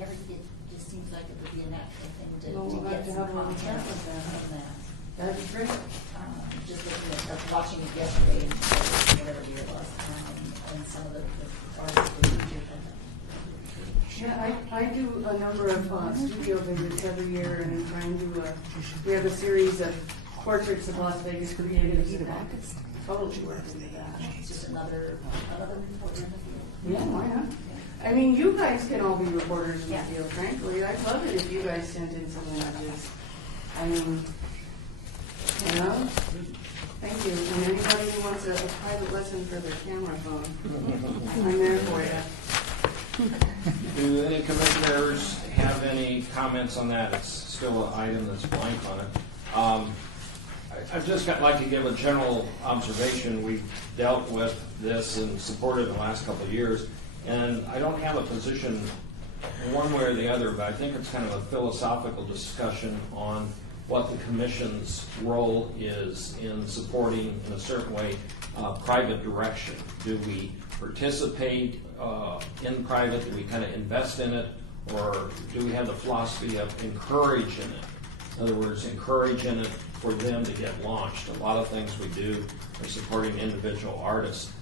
everything. It just seems like it would be a natural thing to We'll get have to some have a little content chat with them. from that. That'd be great. Just looking at watching it yesterday, whatever year it was, and some of the artists were featured. Yeah, I do a number of studio visits every year, and try and do we have a series of portraits of Las Vegas creatives, and I could totally work into that. It's just another reporter in the field. Yeah, why not? I mean, you guys can all be reporters in the Yeah. field, frankly. I'd love it if you guys sent in some images. I mean, you know? Thank you. And anybody who wants a private lesson for their camera phone, I'm there for you. Do any commissioners have any comments on that? It's still an item that's blank on it. I've just like to give a general observation. We've dealt with this and supported it the last couple of years, and I don't have a position one way or the other, but I think it's kind of a philosophical discussion on what the commission's role is in supporting, in a certain way, private direction. Do we participate in private? Do we kind of invest in it? Or do we have the philosophy of encouraging it? In other words, encouraging it for them to get launched. A lot of things we do are supporting individual artists.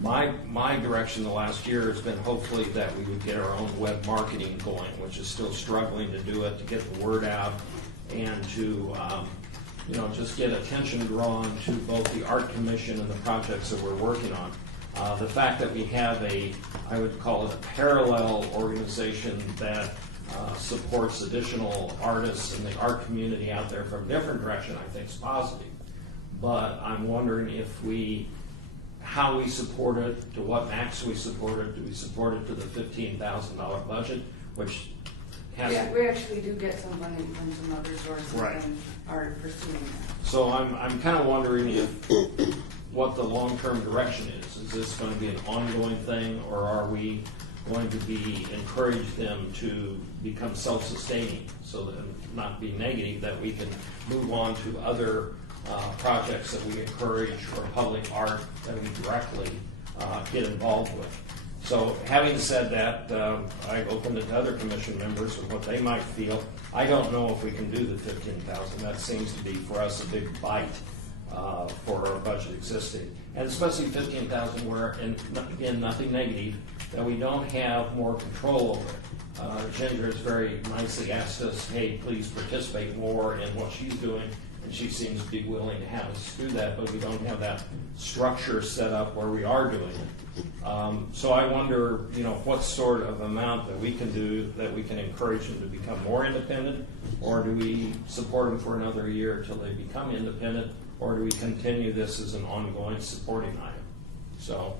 My direction the last year has been hopefully that we would get our own web marketing going, which is still struggling to do it, to get the word out, and to just get attention drawn to both the Art Commission and the projects that we're working on. The fact that we have I would call it a parallel organization that supports additional artists in the art community out there from a different direction, I think is positive. But I'm wondering how we support it, to what max we support it. Do we support it to the $15,000 budget, which has... Yeah, we actually do get some funding from some other sources Right. and are pursuing that. So I'm kind of wondering what the long-term direction is. Is this going to be an ongoing thing, or are we going to encourage them to become self-sustaining, so that not be negative, that we can move on to other projects that we encourage, or public art that we directly get involved with. So having said that, I opened it to other commission members of what they might feel. I don't know if we can do the $15,000. That seems to be for us a big bite for our budget existing. And especially $15,000 where, and again, nothing negative, that we don't have more control over it. Ginger has very nicely asked us, hey, please participate more in what she's doing, and she seems to be willing to have us do that, but we don't have that structure set up where we are doing it. So I wonder, what sort of amount that we can do that we can encourage them to become more independent, or do we support them for another year until they become independent, or do we continue this as an ongoing supporting item? So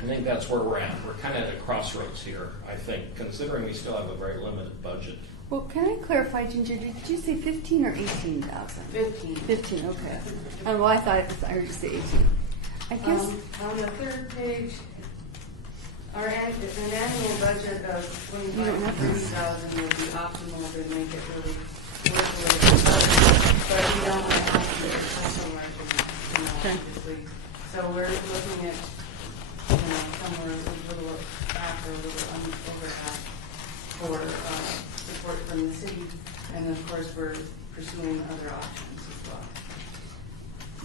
I think that's where we're at. We're kind of at a crossroads here, I think, considering we still have a very limited budget. Well, can I clarify, Ginger, did you say 15 or 18,000? 15. 15, okay. Well, I heard you say 18. I guess, On the third page, an annual budget of $25,000 would be optimal to make it really work. But we don't have to do it somewhere, obviously. So we're looking at, somewhere a little after, a little over half for support from the city. And of course, we're pursuing other options as well.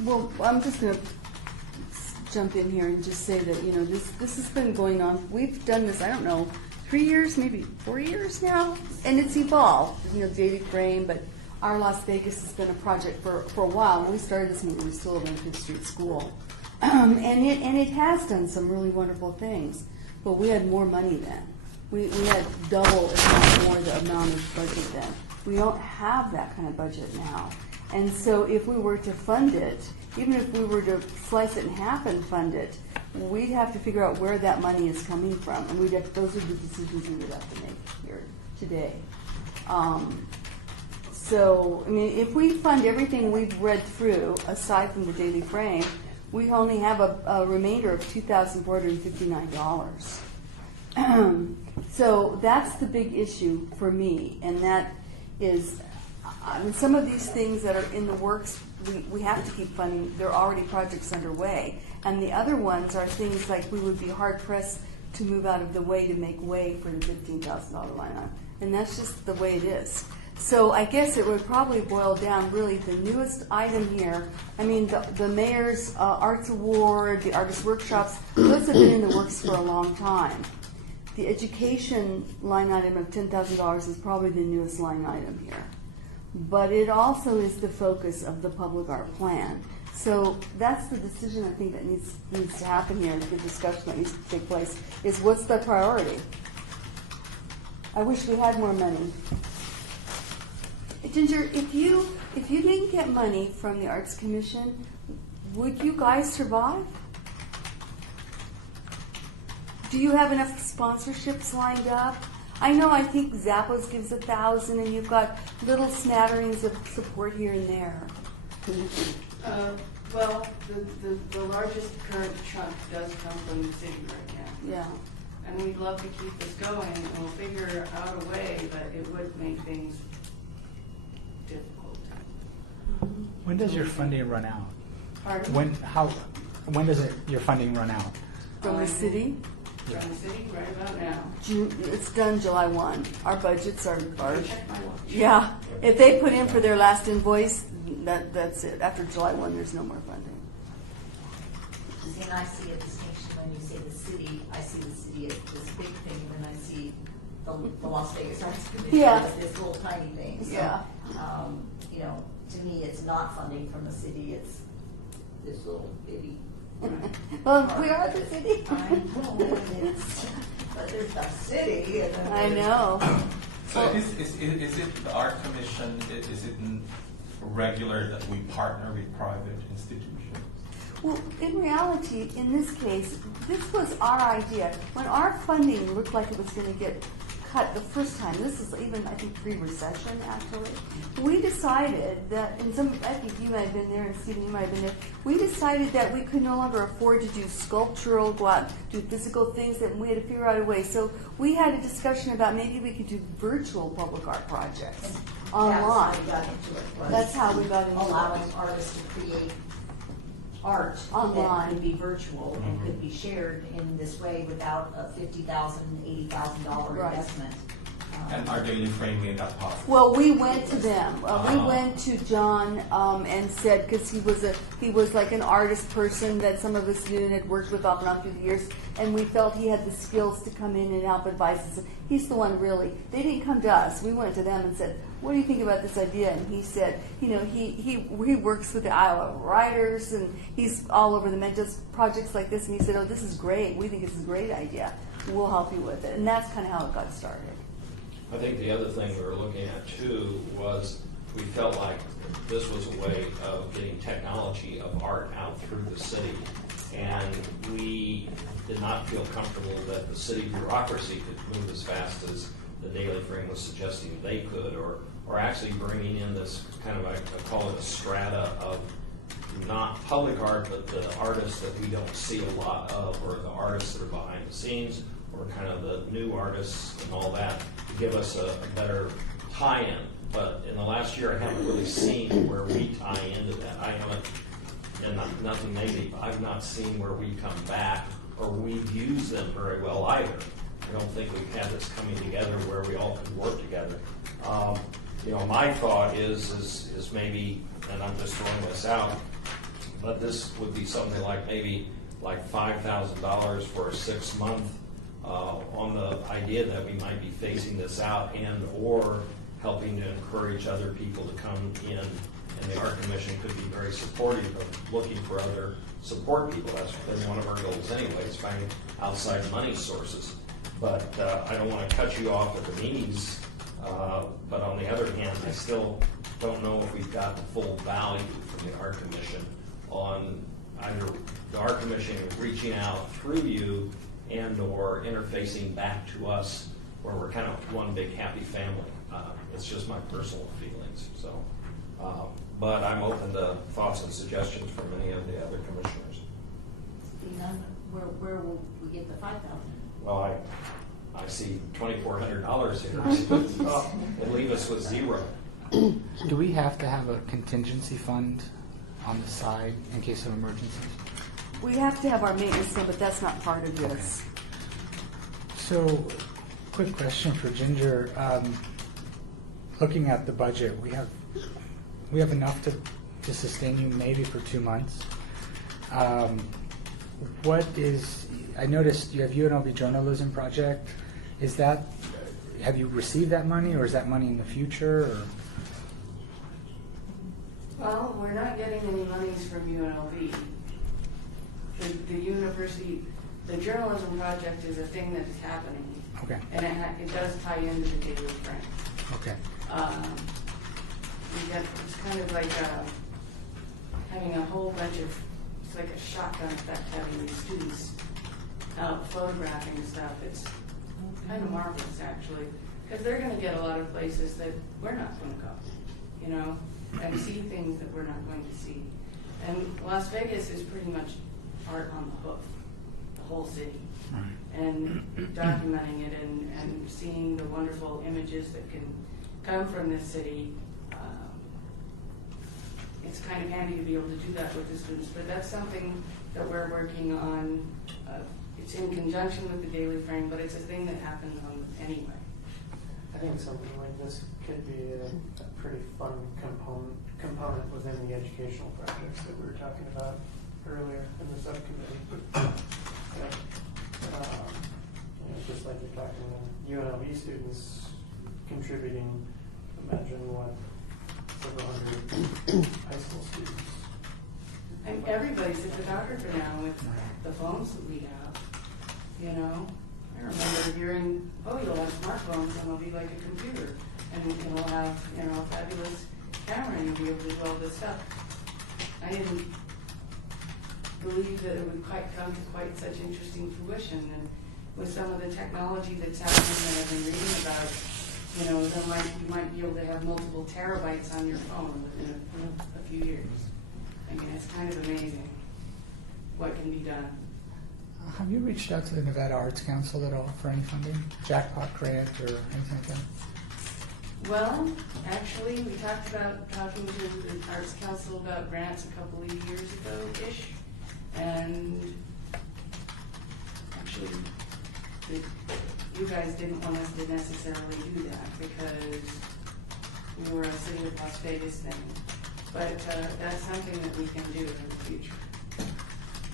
well, I'm just going to jump in here and just say that, this has been going on. We've done this, I don't know, 3 years, maybe 4 years now, and it's evolved. Daily Frame, but our Las Vegas has been a project for a while. We started this when we were still at Fifth Street School. And it has done some really wonderful things, but we had more money then. We had double, if not more, the amount of budget then. We don't have that kind of budget now. And so if we were to fund it, even if we were to slice it in half and fund it, we'd have to figure out where that money is coming from. And those are the decisions we would have to make here today. If we fund everything we've read through, aside from the Daily Frame, we only have a remainder of $2,459. So that's the big issue for me, and that is, some of these things that are in the works, we have to keep funding. There are already projects underway, and the other ones are things like we would be hard pressed to move out of the way to make way for the $15,000 line item, and that's just the way it is. So I guess it would probably boil down really the newest item here. The Mayor's Arts Award, the Artist Workshops, those have been in the works for a long time. The education line item of $10,000 is probably the newest line item here. But it also is the focus of the public art plan. So that's the decision I think that needs to happen here, the discussion that needs to take place, is what's the priority? I wish we had more money. Ginger, if you didn't get money from the Arts Commission, would you guys survive? Do you have enough sponsorships lined up? I think Zappos gives 1,000, and you've got little smatterings of support here and there. Well, the largest current chunk does come from the city right now. Yeah. And we'd love to keep this going, and we'll figure out a way, but it would make things When does your funding run out? Pardon? When does your funding run out? From the city, From the city, right about now. It's done July 1. Our budgets are, Check my watch. yeah. If they put in for their last invoice, that's it. After July 1, there's no more funding. See, and I see a distinction when you say the city, I see the city as this big thing, and then I see the Las Vegas Arts Commission Yeah. as this little tiny thing. So, Yeah. you know, to me, it's not funding from the city, it's this little bitty. Well, we are the city. I know, and it's, but there's the city, and then I know. So is it the art commission, is it regular that we partner with private institutions? Well, in reality, in this case, this was our idea. When our funding looked like it was going to get cut the first time, this is even, I think, pre-recession, actually, we decided that, and I think you might have been there, and Stephen, you might have been there, we decided that we could no longer afford to do sculptural, go out, do physical things, that we had to figure out a way. So we had a discussion about maybe we could do virtual public art projects online. That's how we got into it. Was That's how we got into it. allowing artists to create art Online. that could be virtual and could be shared in this way without a $50,000, $80,000 Right. investment. And our daily frame made that possible. Well, we went to them. We went to John and said, because he was like an artist person that some of us knew and had worked with off and on through the years, and we felt he had the skills to come in and help advise us. He's the one really. They didn't come to us. We went to them and said, "What do you think about this idea?" And he said, you know, he works with the Iowa Writers, and he's all over the Mentos projects like this. And he said, "Oh, this is great. We think this is a great idea. We'll help you with it." And that's kind of how it got started. I think the other thing we were looking at too was we felt like this was a way of getting technology of art out through the city. And we did not feel comfortable that the city bureaucracy could move as fast as the Daily Frame was suggesting they could, or actually bringing in this kind of, I call it a strata of not public art, but the artists that we don't see a lot of, or the artists that are behind the scenes, or kind of the new artists and all that, to give us a better tie-in. But in the last year, I haven't really seen where we tie into that. I haven't, and nothing negative, I've not seen where we come back or we've used them very well either. I don't think we've had this coming together where we all could work together. You know, my thought is maybe, and I'm just throwing this out, but this would be something like maybe like $5,000 for a 6-month on the idea that we might be phasing this out and or helping to encourage other people to come in. And the Art Commission could be very supportive of looking for other support people. That's been one of our goals anyway, is finding outside money sources. But I don't want to cut you off at the meetings. But on the other hand, I still don't know if we've got the full value from the Art Commission on either the Art Commission reaching out through you and or interfacing back to us where we're kind of one big happy family. It's just my personal feelings. So, but I'm open to thoughts and suggestions from any of the other commissioners. Where will we get the $5,000? Well, I see $2,400 here. And leave us with zero. Do we have to have a contingency fund on the side in case of emergencies? We have to have our maintenance fund, but that's not part of this. So, quick question for Ginger. Looking at the budget, we have enough to sustain you maybe for 2 months. I noticed you have UNLV Journalism Project. Have you received that money, or is that money in the future? Or? Well, we're not getting any monies from UNLV. The university, the journalism project is a thing that's happening. Okay. And it does tie into the Daily Frame. Okay. It's kind of like having a whole bunch of, it's like a shotgun effect having these students out photographing stuff. It's kind of marvelous, actually, because they're going to get a lot of places that we're not going to go, you know, and see things that we're not going to see. And Las Vegas is pretty much art on the hoof, the whole city. Right. And documenting it and seeing the wonderful images that can come from this city it's kind of handy to be able to do that with the students. But that's something that we're working on. It's in conjunction with the Daily Frame, but it's a thing that happens anyway. I think something like this could be a pretty fun component within the educational projects that we were talking about earlier in the subcommittee. Just like you're talking to UNLV students contributing, imagine what several hundred high school students. And everybody's a photographer now with the phones that we have, you know. I remember hearing, oh, you'll have smartphones and it'll be like a computer. And we'll have, you know, a fabulous camera and you'll be able to do all this stuff. I didn't believe that it would quite come to quite such interesting fruition. And with some of the technology that's happening that I've been reading about, you know, you might be able to have multiple terabytes on your phone within a few years. I mean, it's kind of amazing what can be done. Have you reached out to the Nevada Arts Council at all for any funding? Jackpot grant or anything like that? Well, actually, we talked about talking to the Arts Council about grants a couple of years ago-ish. And actually, you guys didn't want us to necessarily do that because we were a City of Las Vegas thing. But that's something that we can do in the future.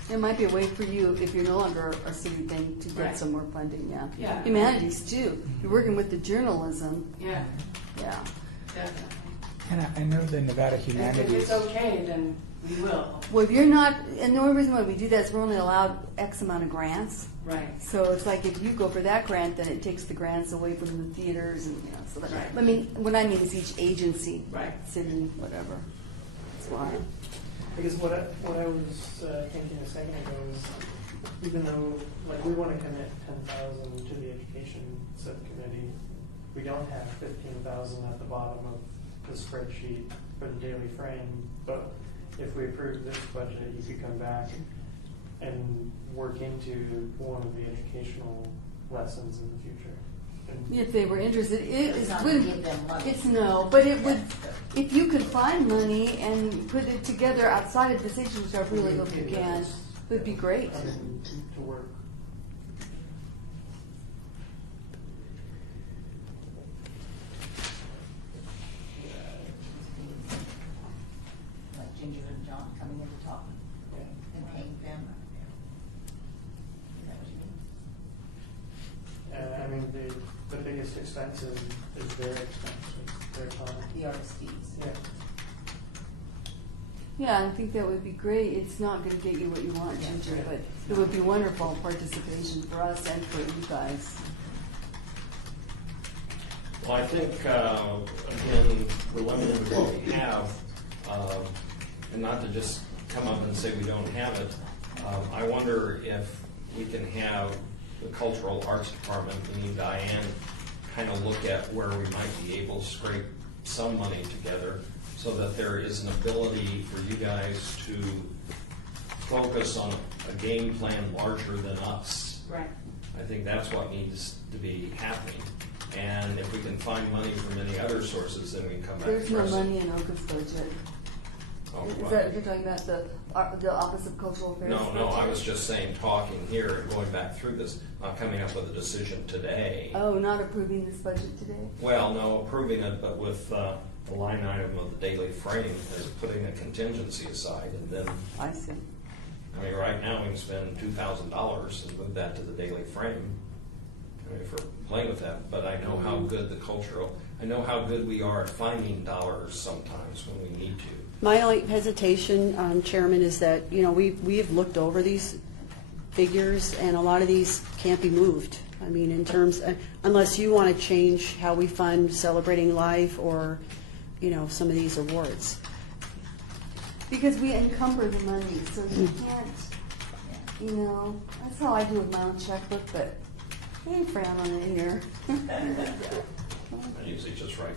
There might be a way for you, if you're no longer a city thing, to get Right. some more funding, yeah. Yeah. Humanities too. You're working with the journalism, Yeah, yeah. definitely. And I know the Nevada If Humanities. it's okay, then we will. Well, if you're not, and the only reason why we do that is we're only allowed X amount of grants. Right. So it's like if you go for that grant, then it takes the grants away from the theaters and, you know, so that, Right. I mean, what I mean is each agency. Right. City, whatever. That's why. Because what I was thinking a second ago is, even though like we want to commit 10,000 to the education subcommittee, we don't have 15,000 at the bottom of the spreadsheet for the Daily Frame. But if we approve this budget, you could come back and work into one of the educational lessons in the future. And If they were interested, it It's is, not gonna give them money. it's no, but it would, if you could find money and put it together outside of this issue, which I really hope you can, it would be great. I mean, to work. Like Ginger and John coming in to talk and paying them. Is that what you mean? I mean, the biggest expense is their expense, their time. The artist fees. Yeah. Yeah, I think that would be great. It's not gonna get you what you want, Ginger, but it would be wonderful participation for us and for you guys. Well, I think, again, we're limited to what we have, and not to just come up and say we don't have it. I wonder if we can have the Cultural Arts Department, meaning Diane, kind of look at where we might be able to scrape some money together so that there is an ability for you guys to focus on a game plan larger than us. Right. I think that's what needs to be happening. And if we can find money from any other sources, then we can come back. There's to no our- money in OCA's budget. Oh, Is wow. that what you're talking about, the Office of Cultural Affairs? No, I was just saying, talking here and going back through this, not coming up with a decision today. Oh, not approving this budget today? Well, no, approving it, but with the line item of the Daily Frame as putting a contingency aside, and then, I see. I mean, right now we can spend $2,000 and move that to the Daily Frame. I mean, if we're playing with that, but I know how good I know how good we are at finding dollars sometimes when we need to. My only hesitation, Chairman, is that, you know, we have looked over these figures, and a lot of these can't be moved. I mean, in terms, unless you want to change how we fund Celebrating Life or, you know, some of these awards. Because we encumber the money, so you can't, you know, that's how I do with my own checkbook, but they frown on it in here. I usually just write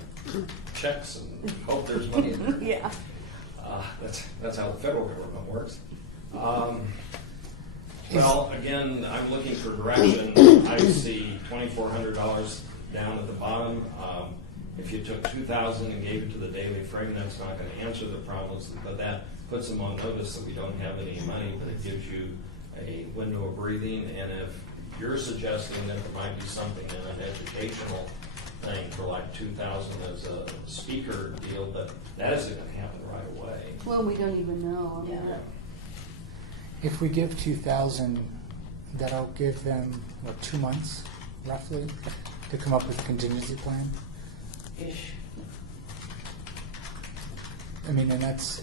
checks and hope there's money in there. Yeah. That's how the federal government works. Well, again, I'm looking for direction. I see $2,400 down at the bottom. If you took 2,000 and gave it to the Daily Frame, that's not going to answer the problems, but that puts them on notice that we don't have any money, but it gives you a window of breathing. And if you're suggesting that there might be something in an educational thing for like 2,000 as a speaker deal, but that isn't going to happen right away. Well, we don't even know. I mean, Yeah. If we give 2,000, that'll give them, what, 2 months, roughly, to come up with a contingency plan? Ish. I mean, and that's,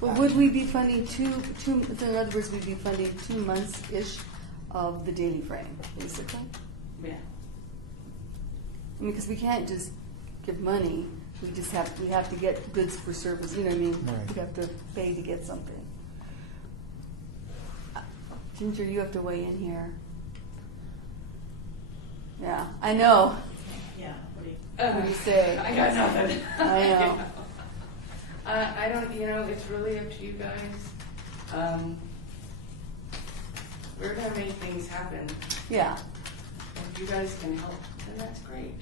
Well, would we be funding in other words, we'd be funding 2 months-ish of the Daily Frame, basically? Yeah. I mean, because we can't just give money, we have to get goods for service, you know what I mean? Right. We have to pay to get something. Ginger, you have to weigh in here. Yeah, I know. Yeah, what do you? What do you say? I got nothing. I know. I don't, it's really up to you guys. We're gonna make things happen. Yeah. If you guys can help, then that's great.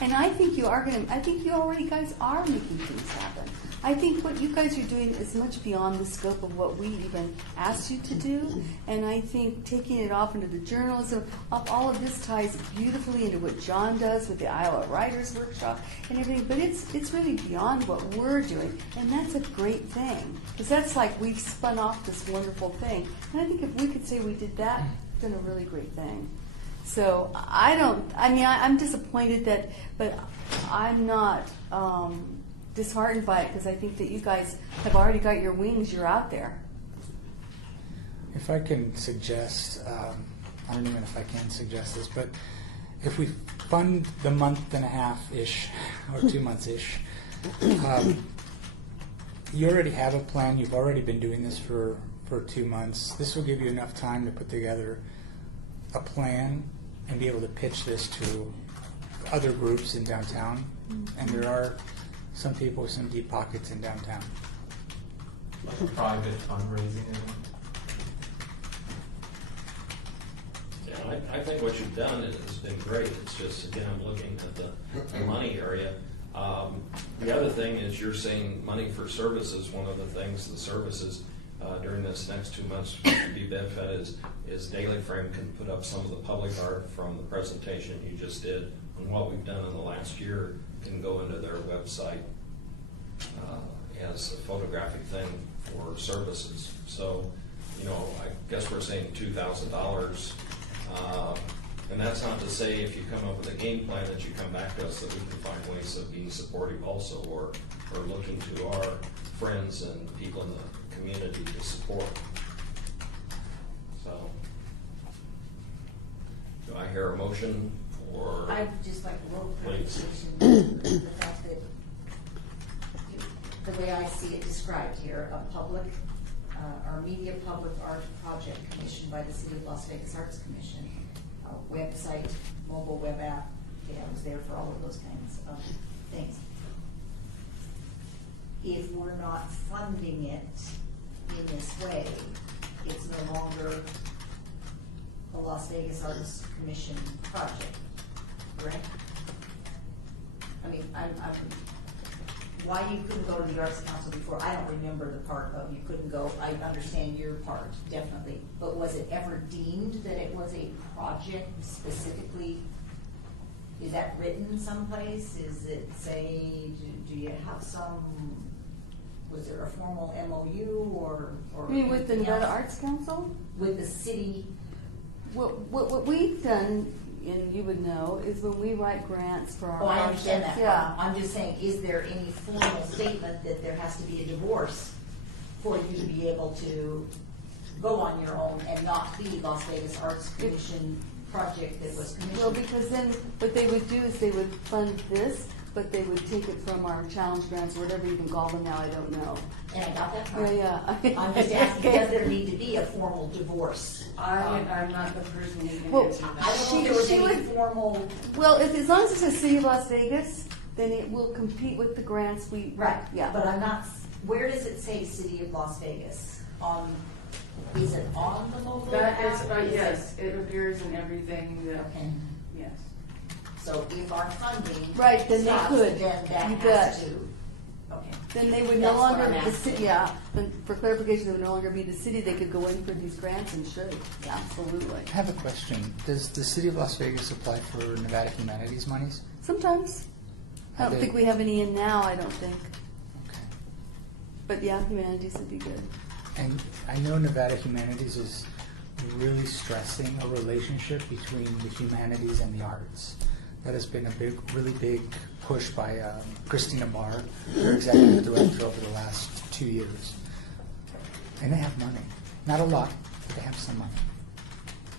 And I think you already guys are making things happen. I think what you guys are doing is much beyond the scope of what we even asked you to do. And I think taking it off into the journalism, all of this ties beautifully into what John does with the Iowa Writers Workshop and everything. But it's really beyond what we're doing. And that's a great thing. Because that's like we've spun off this wonderful thing. And I think if we could say we did that, it's been a really great thing. So I'm disappointed but I'm not disheartened by it because I think that you guys have already got your wings, you're out there. if I can suggest, I don't even know if I can suggest this, but if we fund the month and a half-ish, or 2 months-ish, you already have a plan, you've already been doing this for 2 months. This will give you enough time to put together a plan and be able to pitch this to other groups in downtown. And there are some people with some deep pockets in downtown. Like a private fundraising event? Yeah, I think what you've done has been great. It's just, again, I'm looking at the money area. The other thing is you're saying money for services. One of the things, the services during this next 2 months to be benefited is Daily Frame can put up some of the public art from the presentation you just did and what we've done in the last year can go into their website as a photographic thing for services. So, I guess we're saying $2,000. And that's not to say if you come up with a game plan that you come back to us that we can find ways of being supportive also or looking to our friends and people in the community to support. So, do I hear a motion or? I'd just like a little Please. clarification, the fact that, the way I see it described here, a public, or media public art project commissioned by the City of Las Vegas Arts Commission, a website, mobile web app, yeah, I was there for all of those kinds of things. If we're not funding it in this way, it's no longer a Las Vegas Arts Commission project, correct? I mean, why you couldn't go to the Arts Council before, I don't remember the part of you couldn't go, I understand your part, definitely. But was it ever deemed that it was a project specifically? Is that written someplace? Is it say, do you have some, was there a formal MOU or? You mean with the anything Nevada else? Arts Council? With the city? What we've done, and you would know, is when we write grants for our. Oh, I understand that. Yeah. I'm just saying, is there any formal statement that there has to be a divorce for you to be able to go on your own and not be Las Vegas Arts Commission project that was Well, commissioned? because then what they would do is they would fund this, but they would take it from our challenge grants, or whatever you can call them now, I don't know. And I got that Yeah, right. yeah. I'm just asking, does there need to be a formal divorce? I'm not the person who can Well, answer I that. don't know if there was She any would- formal, Well, as long as it says City of Las Vegas, then it will compete with the grants we. right, Yeah. but I'm not, where does it say City of Las Vegas? Is it on the mobile That app? is, Is it- yes, it appears in everything that, Okay. yes. So if our funding Right, then they stops, could. then that You has bet. to, okay. Then they would That's no what longer, I'm the asking. city, yeah, then for clarification, they would no longer be the city, they could go in for these grants and should, absolutely. I have a question. Does the city of Las Vegas apply for Nevada Humanities monies? Sometimes. I Have don't they- think we have any in now, I don't think. Okay. But yeah, humanities would be good. And I know Nevada Humanities is really stressing a relationship between the humanities and the arts. That has been a big, really big push by Christina Barr, their executive director, over the last 2 years. And they have money. Not a lot, but they have some money.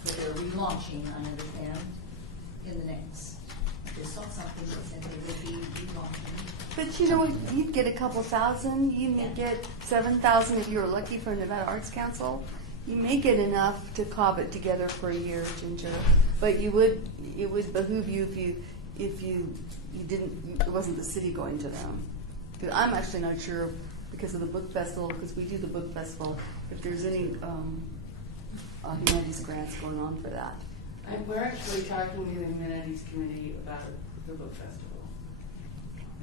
So they're relaunching, I understand, in the next, they saw something that said they would be relaunching. But you know, you'd get a couple thousand, you may get 7,000 if you were lucky for Nevada Arts Council. You may get enough to cob it together for a year, Ginger. But it would behoove you if you didn't, it wasn't the city going to them. Because I'm actually not sure, because of the book festival, because we do the book festival, if there's any humanities grants going on for that. We're actually talking to the Humanities Committee about the book festival.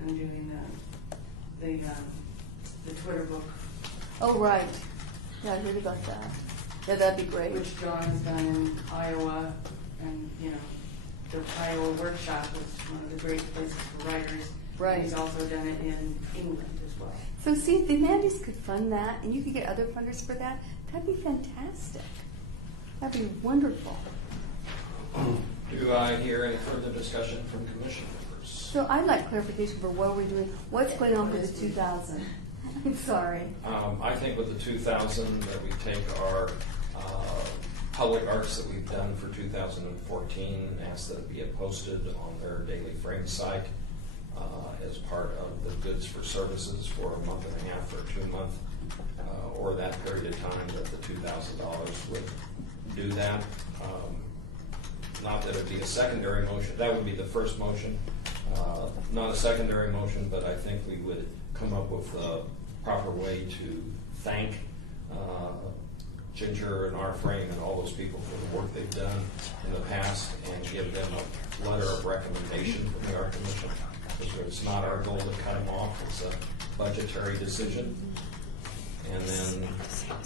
And doing the Twitter book, Oh, right. Yeah, I heard about that. Yeah, that'd be great. which John has done in Iowa, and, you know, the Iowa workshop was one of the great places for writers. Right. And he's also done it in England as well. So see, if the humanities could fund that, and you could get other funders for that, that'd be fantastic. That'd be wonderful. Do I hear any further discussion from commission members? So I'd like clarification for what are we doing, what's going on for the 2,000? I'm sorry. I think with the 2,000 that we take our public arts that we've done for 2014 and ask that it be posted on their Daily Frame site as part of the goods for services for a month and a half or 2 months, or that period of time that the $2,000 would do that. Not that it'd be a secondary motion, that would be the first motion, not a secondary motion, but I think we would come up with a proper way to thank Ginger and our frame and all those people for the work they've done in the past and give them a letter of recommendation from the Art Commission. Because it's not our goal to cut them off, it's a budgetary decision. And then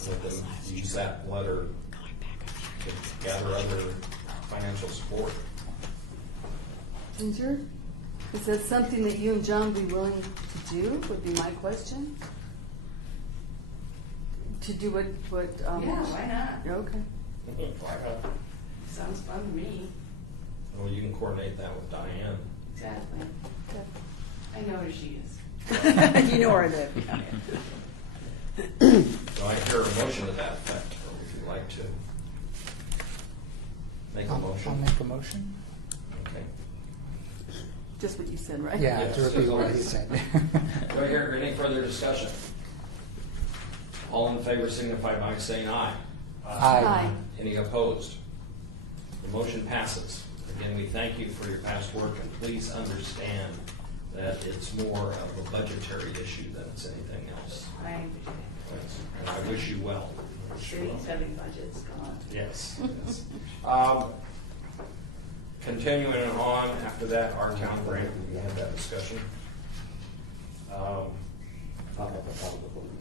let them use that letter to gather other financial support. Ginger, is that something that you and John would be willing to do, would be my question? To do what, Yeah, why not? Okay. Sounds fun to me. Well, you can coordinate that with Diane. Exactly. I know who she is. You know where I live. Do I hear a motion to that effect, or would you like to make a I'll motion? make a motion. Okay. Just what you said, right? Yeah, Yes. to repeat what he said. Do I hear any further discussion? All in favor signify by saying aye. Aye. Any opposed? The motion passes. Again, we thank you for your past work, and please understand that it's more of a budgetary issue than it's anything else. I And I wish you well. city's having budgets, come on. Yes. Yes. Continuing on, after that, our town grant, we had that discussion.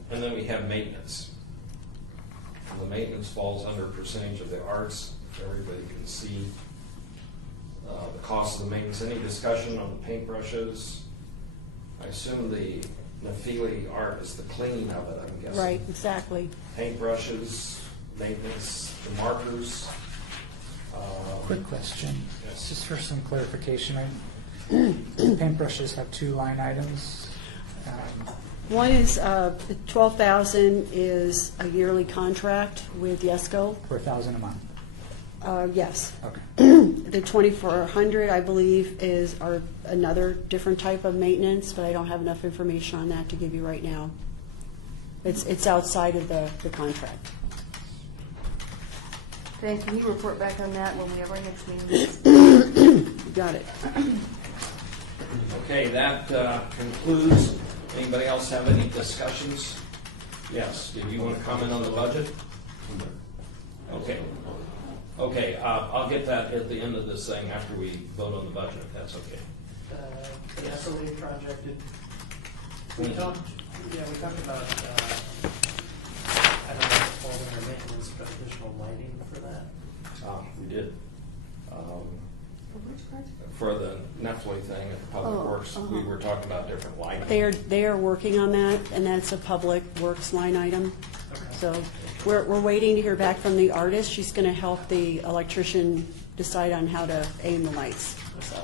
And then we have maintenance. And the maintenance falls under percentage of the arts. Everybody can see the cost of the maintenance. Any discussion on the paintbrushes? I assume the Nephili art is the cleaning of it, I'm guessing. Right, exactly. Paintbrushes, maintenance, the markers. Quick question, Yes. just for some clarification, right? Paintbrushes have 2 line items. One is, the 12,000 is a yearly contract with Yesco. For $1,000 a month. Yes. Okay. The 2,400, I believe, is another different type of maintenance, but I don't have enough information on that to give you right now. It's outside of the contract. Dan, can you report back on that when we have our next meeting? You got it. Okay, that concludes. Anybody else have any discussions? Yes, did you want to comment on the budget? Okay. Okay, I'll get that at the end of this thing after we vote on the budget, if that's okay. The SOA project, we talked about, I don't know if it's called under maintenance, but additional lighting for that. We did. For which project? For the Netflix thing at the Public Oh, Works, we were talking about different lighting. They are working on that, and that's a public works line item. Okay. So we're waiting to hear back from the artist. She's going to help the electrician decide on how to aim the lights. So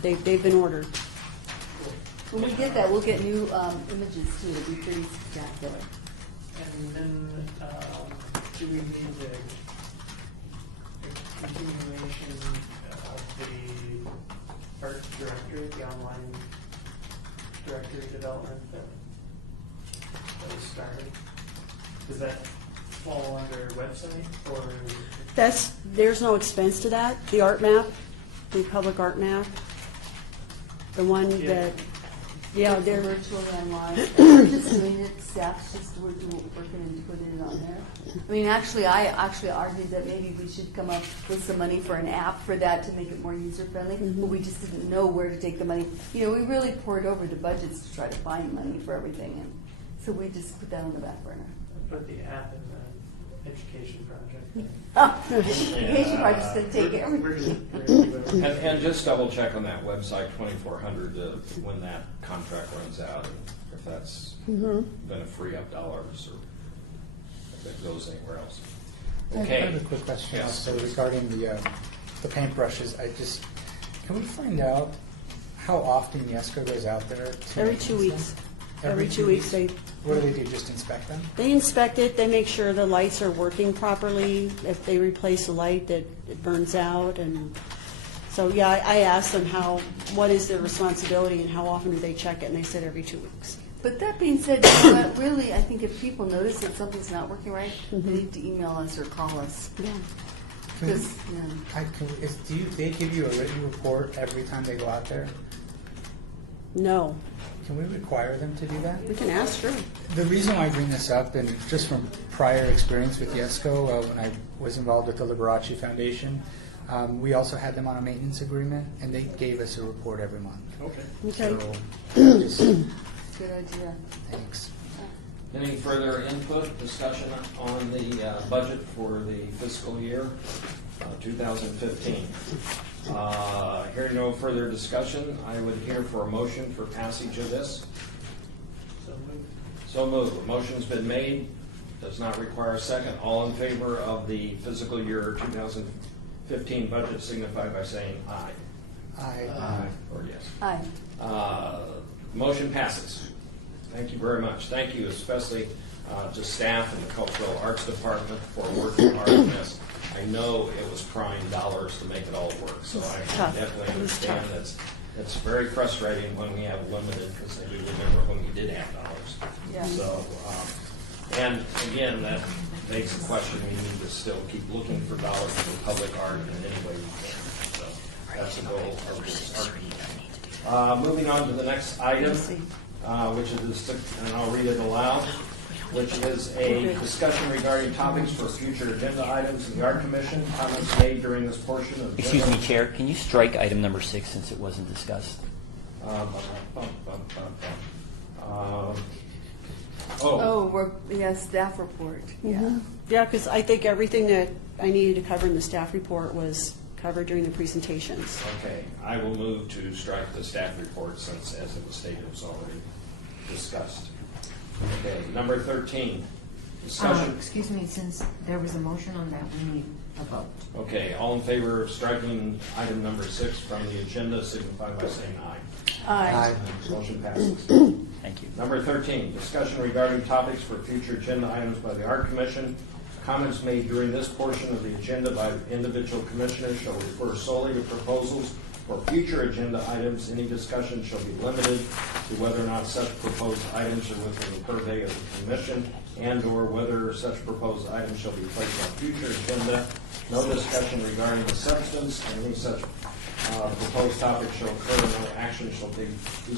they've been ordered. When we get that, we'll get new images too. It'll be pretty spectacular. And then, do we need a continuation of the art directory, the online directory development that was started? Does that fall under website or? There's no expense to that. The art map, the public art map, the one that, yeah, It's they're, virtually online. We're just doing it, staff's just working and putting it on there. I mean, I actually argued that maybe we should come up with some money for an app for that to make it more user-friendly, but we just didn't know where to take the money. You know, we really poured over the budgets to try to find money for everything, and so we just put that on the back burner. Put the app in the education project. The education project's gonna take everything. And just double check on that website, 2400, when that contract runs out, and if that's going to free up dollars or if it goes anywhere else. I Okay. have a quick question Yes, also please. regarding the paintbrushes. Can we find out how often Yesco goes out there? To every maintenance 2 weeks. them? Every 2 weeks, What do? Just inspect them? they inspect it, they make sure the lights are working properly. If they replace a light, that it burns out, and so, yeah, I asked them what is their responsibility and how often do they check it, and they said every 2 weeks. But that being said, you know what, really, I think if people notice that something's not working right, they need to email us or call us. Yeah. Because, Do they give you a written report every time they go out there? No, Can we require them to do that? we can ask, sure. The reason why I bring this up, and just from prior experience with Yesco, when I was involved with the Liberace Foundation, we also had them on a maintenance agreement, and they gave us a report every month. Okay. Okay. So, just, good idea. thanks. Any further input, discussion on the budget for the fiscal year 2015? Hearing no further discussion, I would hear for a motion for passage of this. So moved. So moved. A motion's been made, does not require a second. All in favor of the fiscal year 2015 budget signify by saying aye. Or yes. Hi. Motion passes. Thank you very much. Thank you especially to staff and the Cultural Arts Department for working hard on this. I know it was crying dollars to make it all work, so I tough. definitely It was understand tough. that's very frustrating when we have limited, because I do remember when we did have dollars. Yeah. So, and again, that begs the question, we need to still keep looking for dollars for public art in any way we can. So that's the goal of this art. Moving on to the next item, which is, and I'll read it aloud, which is a discussion regarding topics for future agenda items in the Art Commission. Comments made during this portion of the Excuse me, Chair, can you strike item number 6 since it wasn't discussed? Staff report. Yeah. Yeah, because I think everything that I needed to cover in the staff report was covered during the presentations. Okay, I will move to strike the staff report since, as it was stated, it was already discussed. Okay, number 13, discussion. Excuse me, since there was a motion on that, we need a vote. Okay, all in favor of striking item number 6 from the agenda signify by saying aye. Aye. Motion passes. Thank you. Number 13, discussion regarding topics for future agenda items by the Art Commission. Comments made during this portion of the agenda by individual commissioners shall refer solely to proposals for future agenda items. Any discussion shall be limited to whether or not such proposed items are within the purview of the commission and/or whether such proposed items shall be placed on future agenda. No discussion regarding the substance, and any such Proposed topic shall occur, no action shall be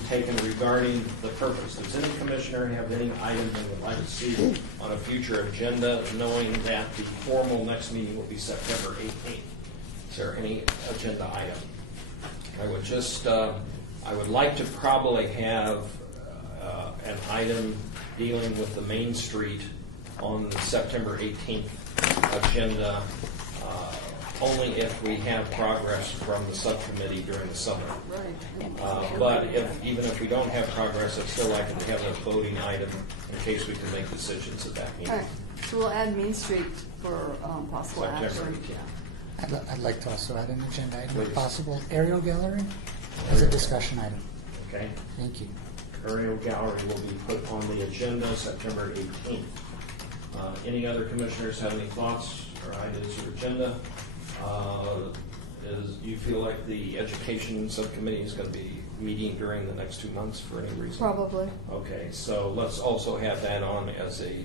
taken regarding the purpose. Does any commissioner have any item they would like to see on a future agenda, knowing that the formal next meeting will be September 18th? Is there any agenda item? I would just, I would like to probably have an item dealing with the Main Street on the September 18th agenda, only if we have progress from the subcommittee during the summer. But even if we don't have progress, I'd still like to have a voting item in case we can make decisions at that All meeting. right, so we'll add Main Street for possible September action. 18th. I'd like to also add an agenda item if Please. possible. Aerial gallery as a discussion item. Okay. Thank you. Aerial gallery will be put on the agenda September 18th. Any other commissioners have any thoughts or ideas or agenda? Do you feel like the education subcommittee is going to be meeting during the next 2 months for any reason? Probably. Okay, so let's also have that on as a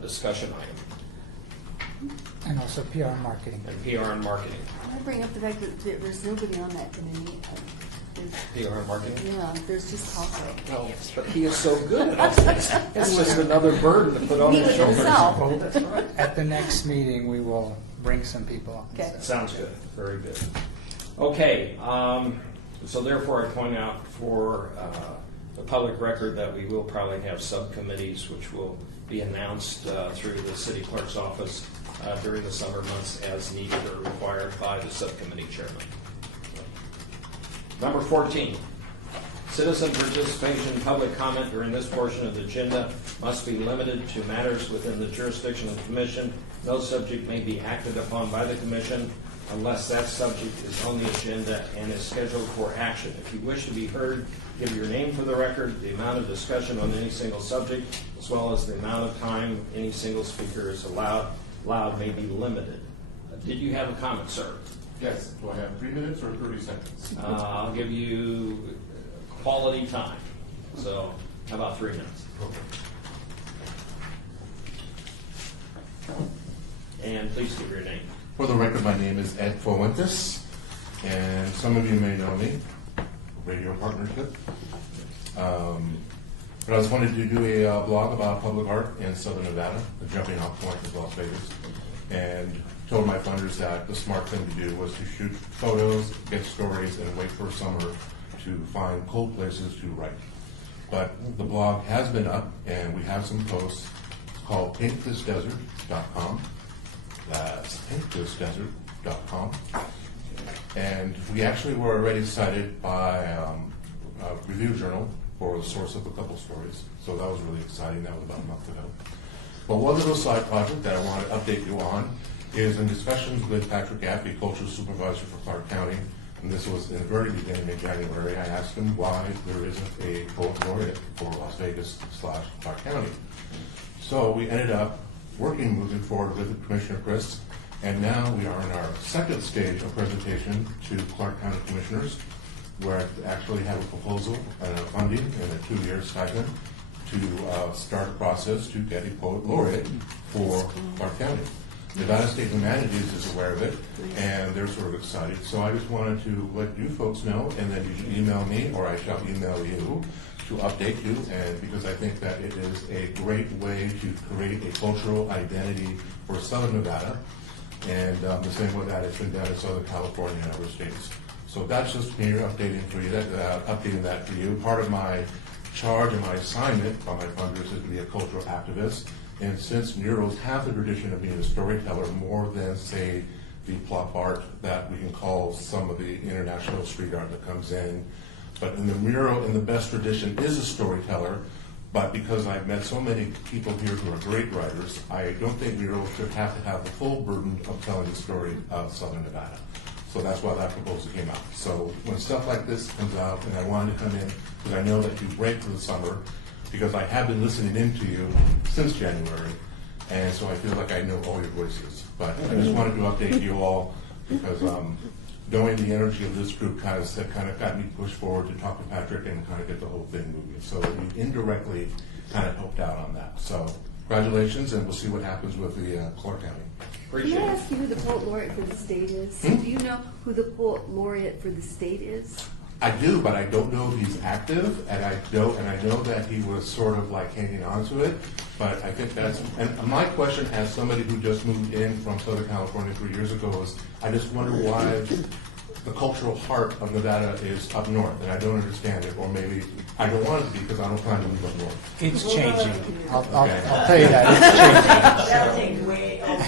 discussion item. And also PR and marketing. And PR and marketing. I bring up the fact that there's nobody on that committee. PR and marketing? Yeah, there's just Taco. Well, but he is so good at all this. It's just another burden to put on Meet his with shoulders. himself. At the next meeting, we will bring some people on. Okay. Sounds good, very good. Okay, so therefore I point out for the public record that we will probably have subcommittees which will be announced through the city clerk's office during the summer months as needed or required by the subcommittee chairman. Number 14, citizen participation, public comment during this portion of the agenda must be limited to matters within the jurisdiction of the commission. No subject may be acted upon by the commission unless that subject is on the agenda and is scheduled for action. If you wish to be heard, give your name for the record, the amount of discussion on any single subject, as well as the amount of time any single speaker is allowed may be limited. Did you have a comment, sir? Yes. Do I have 3 minutes or 30 seconds? I'll give you quality time. So how about 3 minutes? And please give your name. For the record, my name is Ed Fuentes, and some of you may know me, Radio Partnership. But I just wanted to do a blog about public art in Southern Nevada, the jumping off point of Las Vegas, and told my funders that the smart thing to do was to shoot photos, get stories, and wait for summer to find cold places to write. But the blog has been up, and we have some posts. It's called paintthisdesert.com. That's paintthisdesert.com. And we actually were already cited by a review journal for the source of a couple stories. So that was really exciting. That was about a month ago. But one little side project that I want to update you on is in discussions with Patrick Gaffey, Cultural Supervisor for Clark County, and this was in the very beginning of January. I asked him why there isn't a poet laureate for Las Vegas/Clark County. So we ended up moving forward with Commissioner Chris, and now we are in our second stage of presentation to Clark County Commissioners, where I actually have a proposal and a funding and a 2-year stipend to start a process to get a poet laureate for Clark County. Nevada State Humanities is aware of it, and they're sort of excited. So I just wanted to let you folks know, and then you should email me, or I shall email you to update you, and because I think that it is a great way to create a cultural identity for Southern Nevada, and the same way that it's been done in Southern California and other states. So that's just me updating that for you. Part of my charge and my assignment by my funders is to be a cultural activist. And since murals have the tradition of being a storyteller more than, say, the plop art that we can call some of the international street art that comes in, but in the mural, in the best tradition, is a storyteller. But because I've met so many people here who are great writers, I don't think murals should have to have the full burden of telling the story of Southern Nevada. So that's why that proposal came out. So when stuff like this comes out, and I wanted to come in, because I know that you break for the summer, because I have been listening in to you since January, and so I feel like I know all your voices. But I just wanted to update you all, because knowing the energy of this group kind of got me pushed forward to talk to Patrick and kind of get the whole thing moving. So you indirectly kind of helped out on that. So congratulations, and we'll see what happens with the Clark County. Appreciate Can I it. ask you who the poet laureate for the state is? Do you know who the poet laureate for the state is? I do, but I don't know if he's active, and I know that he was sort of like hanging on to it. But I think that's, and my question as somebody who just moved in from Southern California 3 years ago is, I just wonder why the cultural heart of Nevada is up north, and I don't understand it, or maybe I don't want it to be because I don't plan to move up north. It's changing. I'll Okay. tell you that, That'll take way over.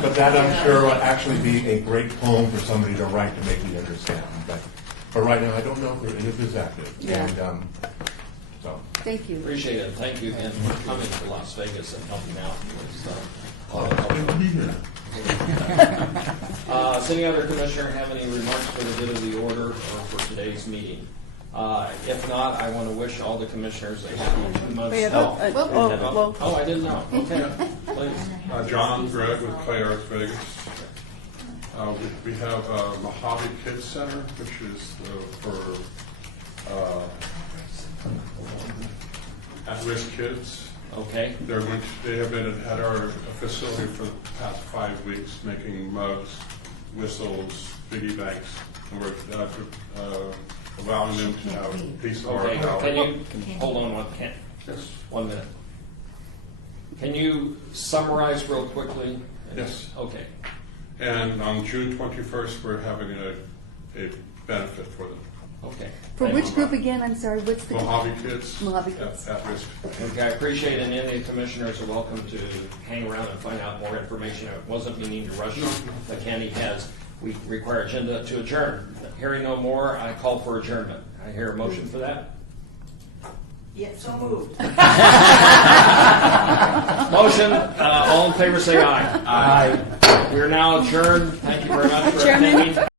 But that I'm sure will actually be a great poem for somebody to write to make me understand. But right now, I don't know if it is active. Yeah. And so. Thank you. Appreciate it. Thank you again for coming to Las Vegas and helping out with all the culture. Does any other commissioner have any remarks for the good of the order or for today's meeting? If not, I want to wish all the commissioners a happy 2 months. Wait, Oh, I didn't know. Okay, please. John Gregg with Clay Arts Vegas. We have Mojave Kids Center, which is for at-risk kids. Okay. They have been at our facility for the past 5 weeks, making mugs, whistles, piggy banks, and we're allowing them to have a piece of art. Okay, can you hold on Yes. 1 minute? Can you summarize real quickly? Yes. Okay. And on June 21st, we're having a benefit for them. Okay. For which group again? I'm sorry, what's the? Mojave Kids. Mojave Kids. At risk. Okay, I appreciate it, and any of the commissioners are welcome to hang around and find out more information. It wasn't meaning to rush you. The county has, we require agenda to adjourn. Hearing no more, I call for adjournment. I hear a motion for that. Yeah, so moved. Motion, all in favor say aye. Aye. We are now adjourned. Thank you very much for Chairman? attending.